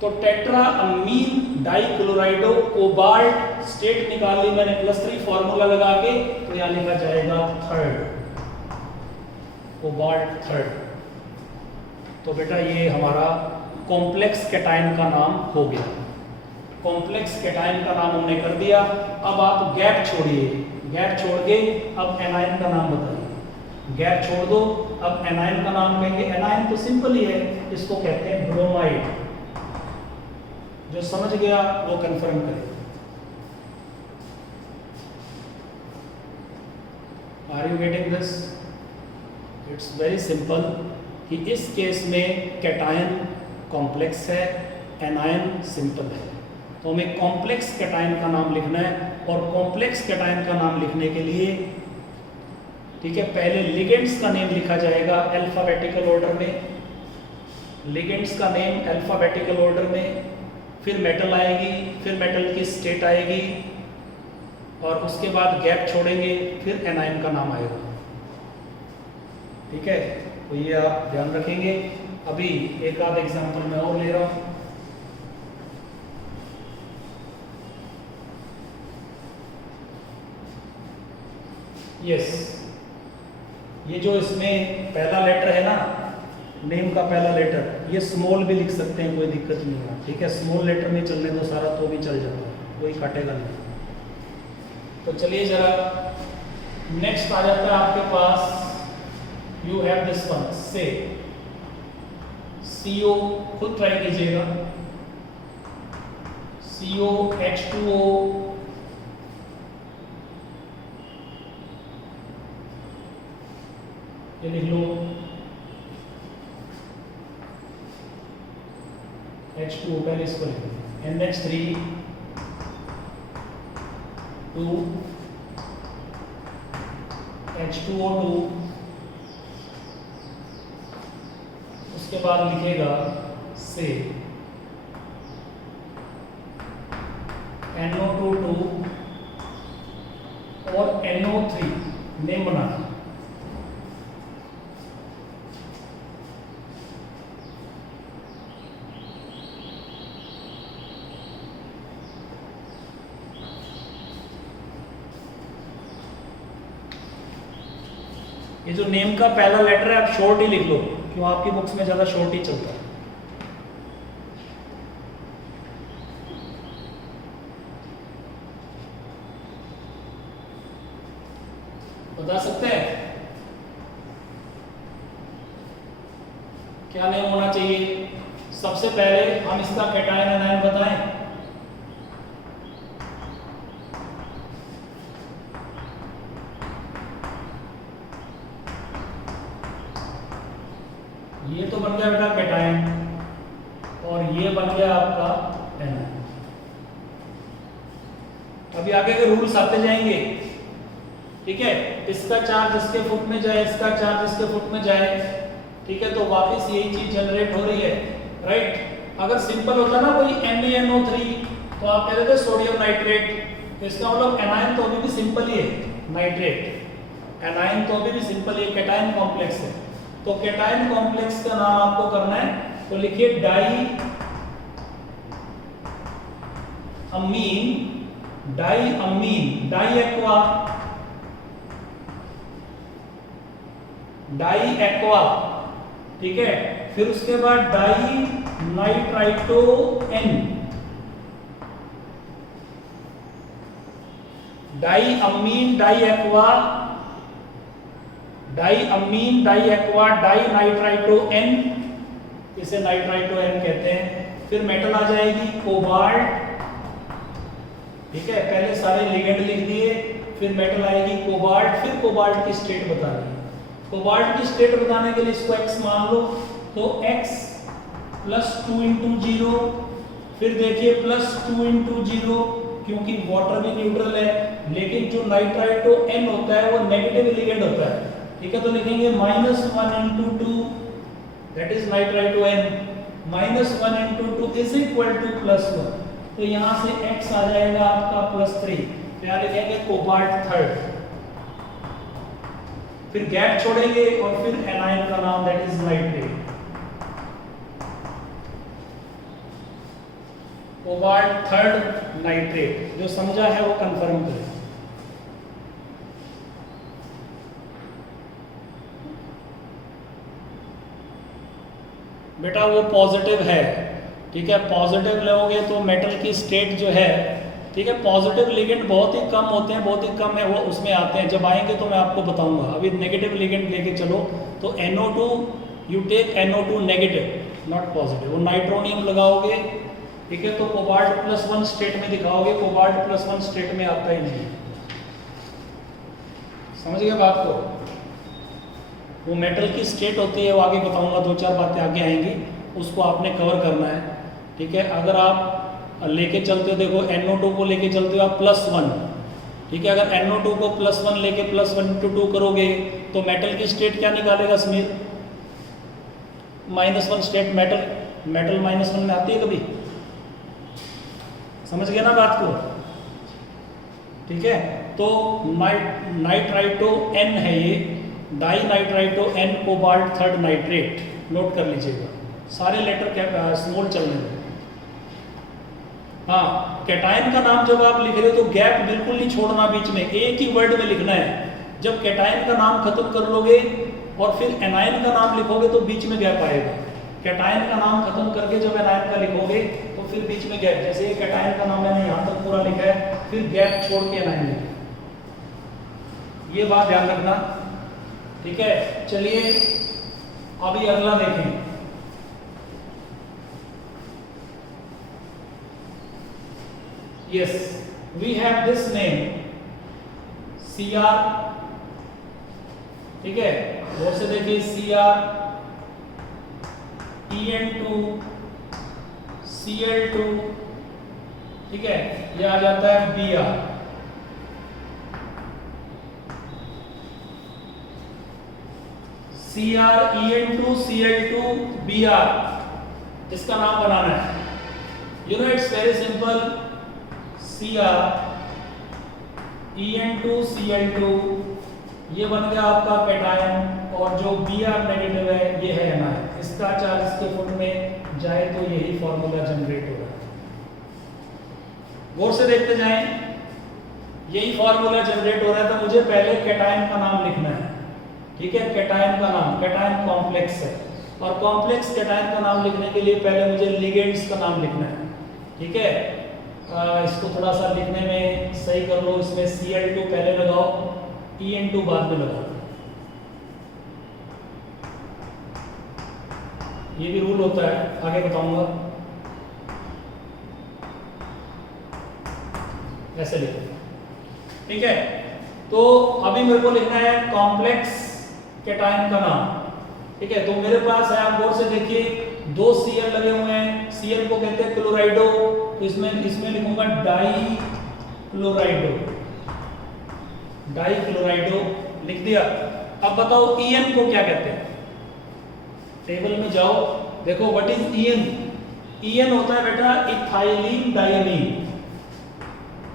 तो tetra amine die क्लोराइडो cobalt state निकाल ली मैंने, +3 फॉर्मूला लगा के, तो यहां लिखा जाएगा 3rd, कोबाल्ट 3rd। तो बेटा ये हमारा कॉम्प्लेक्स कैटायन का नाम हो गया। कॉम्प्लेक्स कैटायन का नाम हमने कर दिया। अब आप गैप छोड़िए, गैप छोड़ के अब एनायन का नाम बताइए। गैप छोड़ दो, अब एनायन का नाम कहेंगे। एनायन तो सिंपल ही है, इसको कहते हैं ब्रोमाइड। जो समझ गया वो कंफर्म करे। Are you getting this? It's very simple कि इस केस में कैटायन कॉम्प्लेक्स है, एनायन सिंपल है। तो हमें कॉम्प्लेक्स कैटायन का नाम लिखना है, और कॉम्प्लेक्स कैटायन का नाम लिखने के लिए, ठीक है, पहले लिगेंड्स का नेम लिखा जाएगा अल्फाबेटिकल ऑर्डर में, लिगेंड्स का नेम अल्फाबेटिकल ऑर्डर में, फिर मेटल आएगी, फिर मेटल की स्टेट आएगी, और उसके बाद गैप छोड़ेंगे, फिर एनायन का नाम आएगा, ठीक है। तो ये आप ध्यान रखेंगे। अभी एक आध एग्जांपल मैं और ले रहा हूं। यस, ये जो इसमें पहला लेटर है ना, नेम का पहला लेटर, ये स्मॉल भी लिख सकते हैं, कोई दिक्कत नहीं है, ठीक है। स्मॉल लेटर में चलने दो सारा, तो भी चल जाता है, कोई काटेगा नहीं। तो चलिए जरा नेक्स्ट आ जाता है आपके पास, यू हैव दिस वन, से CO, खुद ट्राई कीजिएगा, CO H2O, ये लिख लो, H2O पहले इसको लिखो, NH3 2 H2O2, उसके बाद लिखेगा से NO2 और NO3, नेम बनाना। ये जो नेम का पहला लेटर है आप शॉर्ट ही लिख लो, क्यों आपकी बुक्स में ज्यादा शॉर्ट ही चलता है। बता सकते हैं क्या नेम होना चाहिए? सबसे पहले हम इसका कैटायन एनायन बताएं। ये तो बन गया बेटा कैटायन और ये बन गया आपका एनायन। अभी आगे के रूल्स आते जाएंगे, ठीक है। इसका चार्ज इसके फुट में जाए, इसका चार्ज इसके फुट में जाए, ठीक है, तो वापस यही चीज जनरेट हो रही है, राइट। अगर सिंपल होता ना कोई NaNO3 तो आप कहते थे सोडियम नाइट्रेट, तो इसका मतलब एनायन तो अभी भी सिंपल ही है, नाइट्रेट एनायन तो अभी भी सिंपल है, कैटायन कॉम्प्लेक्स है। तो कैटायन कॉम्प्लेक्स का नाम आपको करना है, तो लिखिए di amine, di amine, di aqua, di aqua, ठीक है। फिर उसके बाद di nitrito N, di amine di aqua, di amine di aqua di nitrito N, इसे नाइट्राइटो एन कहते हैं। फिर मेटल आ जाएगी कोबाल्ट, ठीक है, पहले सारे लिगेंड लिख दिए, फिर मेटल आएगी कोबाल्ट, फिर कोबाल्ट की स्टेट बता दी। कोबाल्ट की स्टेट बताने के लिए इसको x मान लो, तो x +2 × 0, फिर देखिए +2 × 0, क्योंकि वाटर भी न्यूट्रल है, लेकिन जो नाइट्राइटो N होता है वो नेगेटिव लिगेंड होता है, ठीक है। तो लिखेंगे -1 × 2, that is nitrito N, -1 × 2 is equal to +1, तो यहाँ से x आ जाएगा आपका +3, तो यहाँ लिखेंगे कोबाल्ट थर्ड। फिर गैप छोड़ेंगे और फिर एनायन का नाम that is nitrate, cobalt third nitrate. जो समझा है वो कंफर्म करें। बेटा वो पॉजिटिव है, ठीक है, पॉजिटिव लोगे तो मेटल की स्टेट जो है, ठीक है, पॉजिटिव लिगेंड बहुत ही कम होते हैं, बहुत ही कम है वो उसमें आते हैं, जब आएंगे तो मैं आपको बताऊंगा। अभी नेगेटिव लिगेंड लेके चलो, तो NO2 you take NO2 negative not positive, वो नाइट्रोनियम लगाओगे, ठीक है, तो कोबाल्ट +1 स्टेट में दिखाओगे, कोबाल्ट +1 स्टेट में आता ही नहीं। समझ गए बात को? वो मेटल की स्टेट होती है, वो आगे बताऊंगा, 2-4 बातें आगे आएंगी, उसको आपने कवर करना है, ठीक है। अगर आप लेके चलते हो, देखो NO2 को लेके चलते हो आप +1, ठीक है, अगर NO2 को +1 लेके +1 × 2 करोगे तो मेटल की स्टेट क्या निकालेगा समीर? -1 स्टेट। मेटल -1 में आती है कभी? समझ गए ना बात को? ठीक है, तो नाइट्राइटो N है ये, dinitrito N cobalt third nitrate, note कर लीजिएगा, सारे लेटर स्मॉल चलने दें। हाँ, कैटायन का नाम जब आप लिख रहे हो तो गैप बिल्कुल नहीं छोड़ना बीच में, एक ही वर्ड में लिखना है। जब कैटायन का नाम खत्म कर लोगे और फिर एनायन का नाम लिखोगे तो बीच में गैप आएगा। कैटायन का नाम खत्म करके जब एनायन का लिखोगे तो फिर बीच में गैप, जैसे कैटायन का नाम मैंने यहाँ तक पूरा लिखा है, फिर गैप छोड़ के एनायन लिखा, ये बात ध्यान रखना, ठीक है। चलिए अभी अगला देखें। Yes, we have this name Cr, ठीक है, और से देखिए Cr, En2, Cl2, ठीक है, ये आ जाता है Br। Cr, En2, Cl2, Br, इसका नाम बनाना है। You know it's very simple, Cr, En2, Cl2, ये बन गया आपका कैटायन, और जो Br नेगेटिव है ये है एनायन। इसका चार्ज इसके फुट में जाए तो यही फॉर्मूला जनरेट हो रहा है। गौर से देखते जाएं, यही फॉर्मूला जनरेट हो रहा है, तो मुझे पहले कैटायन का नाम लिखना है, ठीक है, कैटायन का नाम, कैटायन कॉम्प्लेक्स है, और कॉम्प्लेक्स कैटायन का नाम लिखने के लिए पहले मुझे लिगेंड्स का नाम लिखना है। ठीक है, इसको थोड़ा सा लिखने में सही कर लो, इसमें Cl2 पहले लगाओ, En2 बाद में लगाओ। ये भी रूल होता है, आगे बताऊंगा। ऐसे लिखो, ठीक है। तो अभी मेरे को लिखना है कॉम्प्लेक्स कैटायन का नाम। ठीक है, तो मेरे पास है, आप गौर से देखिए, 2 Cl लगे हुए हैं। Cl को कहते हैं क्लोराइडो, तो इसमें लिखूंगा डाई क्लोराइडो, लिख दिया। अब बताओ En को क्या कहते हैं, टेबल में जाओ, देखो व्हाट इज En। En होता है बेटा इथाइलिन डायमीन।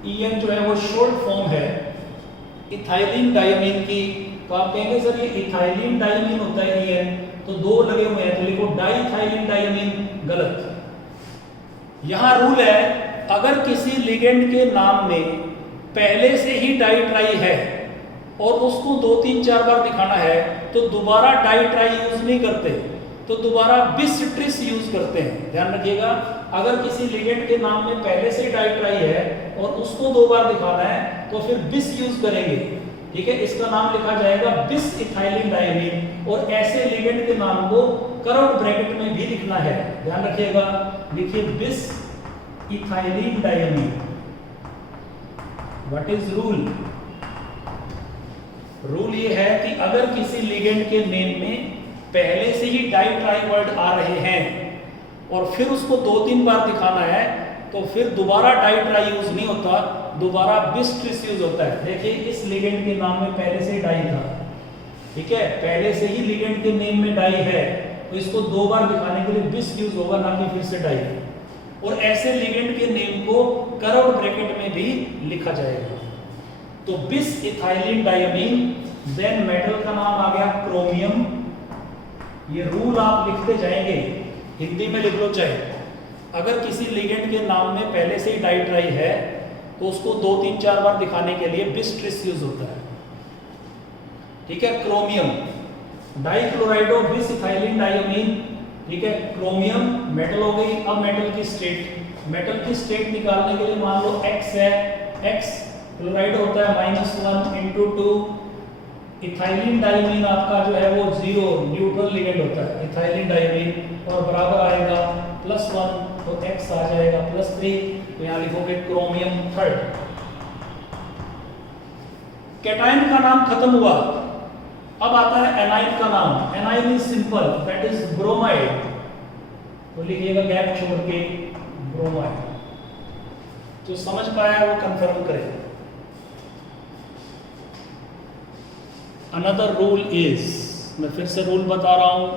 En जो है वो शॉर्ट फॉर्म है इथाइलिन डायमीन की। तो आप कहेंगे सर ये इथाइलिन डायमीन होता है En, तो 2 लगे हुए हैं तो लिखो डाइथाइलिन डायमीन, गलत। यहां रूल है, अगर किसी लिगेंड के नाम में पहले से ही डाई ट्राई है और उसको 2 3 4 बार दिखाना है तो दोबारा डाई ट्राई यूज नहीं करते, तो दोबारा बिस ट्रिस यूज करते हैं। ध्यान रखिएगा, अगर किसी लिगेंड के नाम में पहले से डाई ट्राई है और उसको 2 बार दिखाना है तो फिर बिस यूज करेंगे। ठीक है, इसका नाम लिखा जाएगा बिस इथाइलिन डायमीन, और ऐसे लिगेंड के नाम को कर्व्ड ब्रैकेट में भी लिखना है। ध्यान रखिएगा, लिखिए बिस ethylene diamine. What is rule? Rule ये है कि अगर किसी लिगेंड के नेम में पहले से ही डाई ट्राई वर्ड आ रहे हैं और फिर उसको 2-3 बार दिखाना है तो फिर दोबारा डाई ट्राई यूज नहीं होता, दोबारा बिस ट्रिस यूज होता है। देखिए इस लिगेंड के नाम में पहले से ही डाई था, ठीक है, पहले से ही लिगेंड के नेम में डाई है, तो इसको 2 बार दिखाने के लिए बिस यूज होगा, ना कि फिर से डाई। और ऐसे लिगेंड के नेम को कर्व्ड ब्रैकेट में भी लिखा जाएगा। तो बिस इथाइलिन डायमीन, देन मेटल का नाम आ गया क्रोमियम। ये रूल आप लिखते जाएंगे, हिंदी में लिख लो चाहे। अगर किसी लिगेंड के नाम में पहले से ही डाई ट्राई है तो उसको 2 3 4 बार दिखाने के लिए बिस ट्रिस यूज होता है। ठीक है, क्रोमियम, डाइक्लोराइडो बिस इथाइलिन डायमीन। ठीक है, क्रोमियम मेटल हो गई। अब मेटल की स्टेट निकालने के लिए मान लो X है, X क्लोराइड होता है -1 × 2, इथाइलिन डायमीन आपका जो है वो 0 न्यूट्रल लिगेंड होता है इथाइलिन डायमीन, और बराबर आएगा +1, तो X आ जाएगा +3, तो यहाँ लिखोगे क्रोमियम 3। कैटायन का नाम खत्म हुआ, अब आता है एनाइन का नाम। A9 is simple, that is bromide, तो लिखिएगा गैप छोड़ के ब्रोमाइड। जो समझ पाया वो कंफर्म करेगा। अनदर रूल इज, मैं फिर से रूल बता रहा हूं,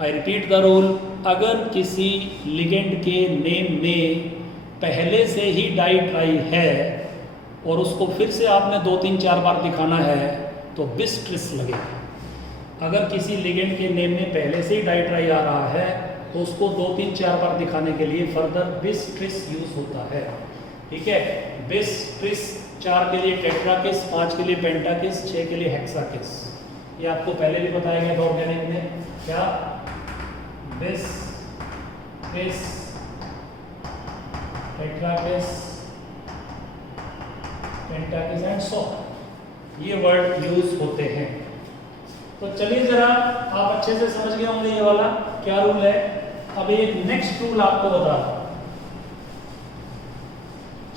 आई रिपीट द रूल, अगर किसी लिगेंड के नेम में पहले से ही डाई ट्राई है और उसको फिर से आपने 2 3 4 बार दिखाना है तो बिस ट्रिस लगेगा। अगर किसी लिगेंड के नेम में पहले से ही डाई ट्राई आ रहा है तो उसको 2 3 4 बार दिखाने के लिए फर्दर बिस ट्रिस यूज होता है। ठीक है, बिस ट्रिस 4 के लिए टेट्राकिस, 5 के लिए पेंटाकिस, 6 के लिए हेक्साकिस। ये आपको पहले भी बताया गया था ऑर्गेनिक में। क्या? बिस ट्रिस टेट्राकिस पेंटाकिस एंड सो, ये वर्ड यूज होते हैं। तो चलिए जरा आप अच्छे से समझ गए होंगे ये वाला क्या रूल है। अब एक नेक्स्ट रूल आपको बता रहा हूं।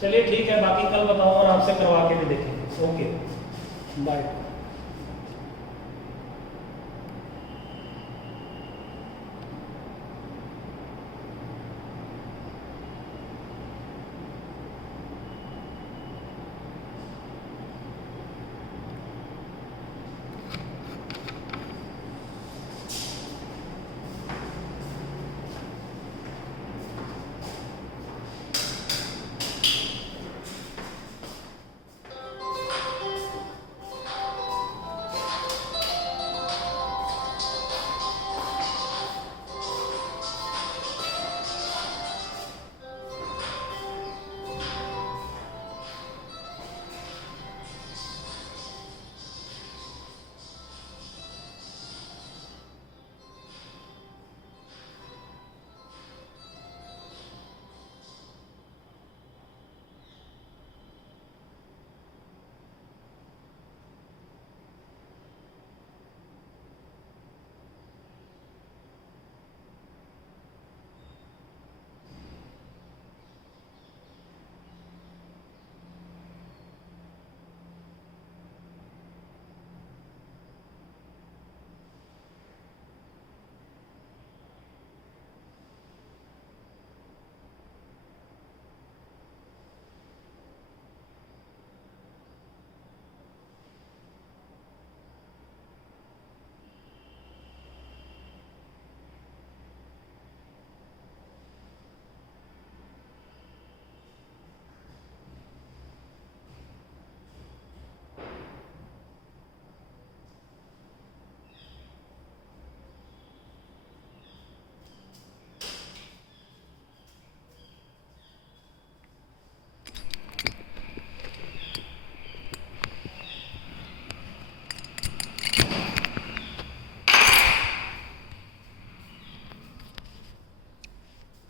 चलिए ठीक है, बाकी कल बताऊंगा और आपसे करवा के भी देखेंगे। Okay, bye.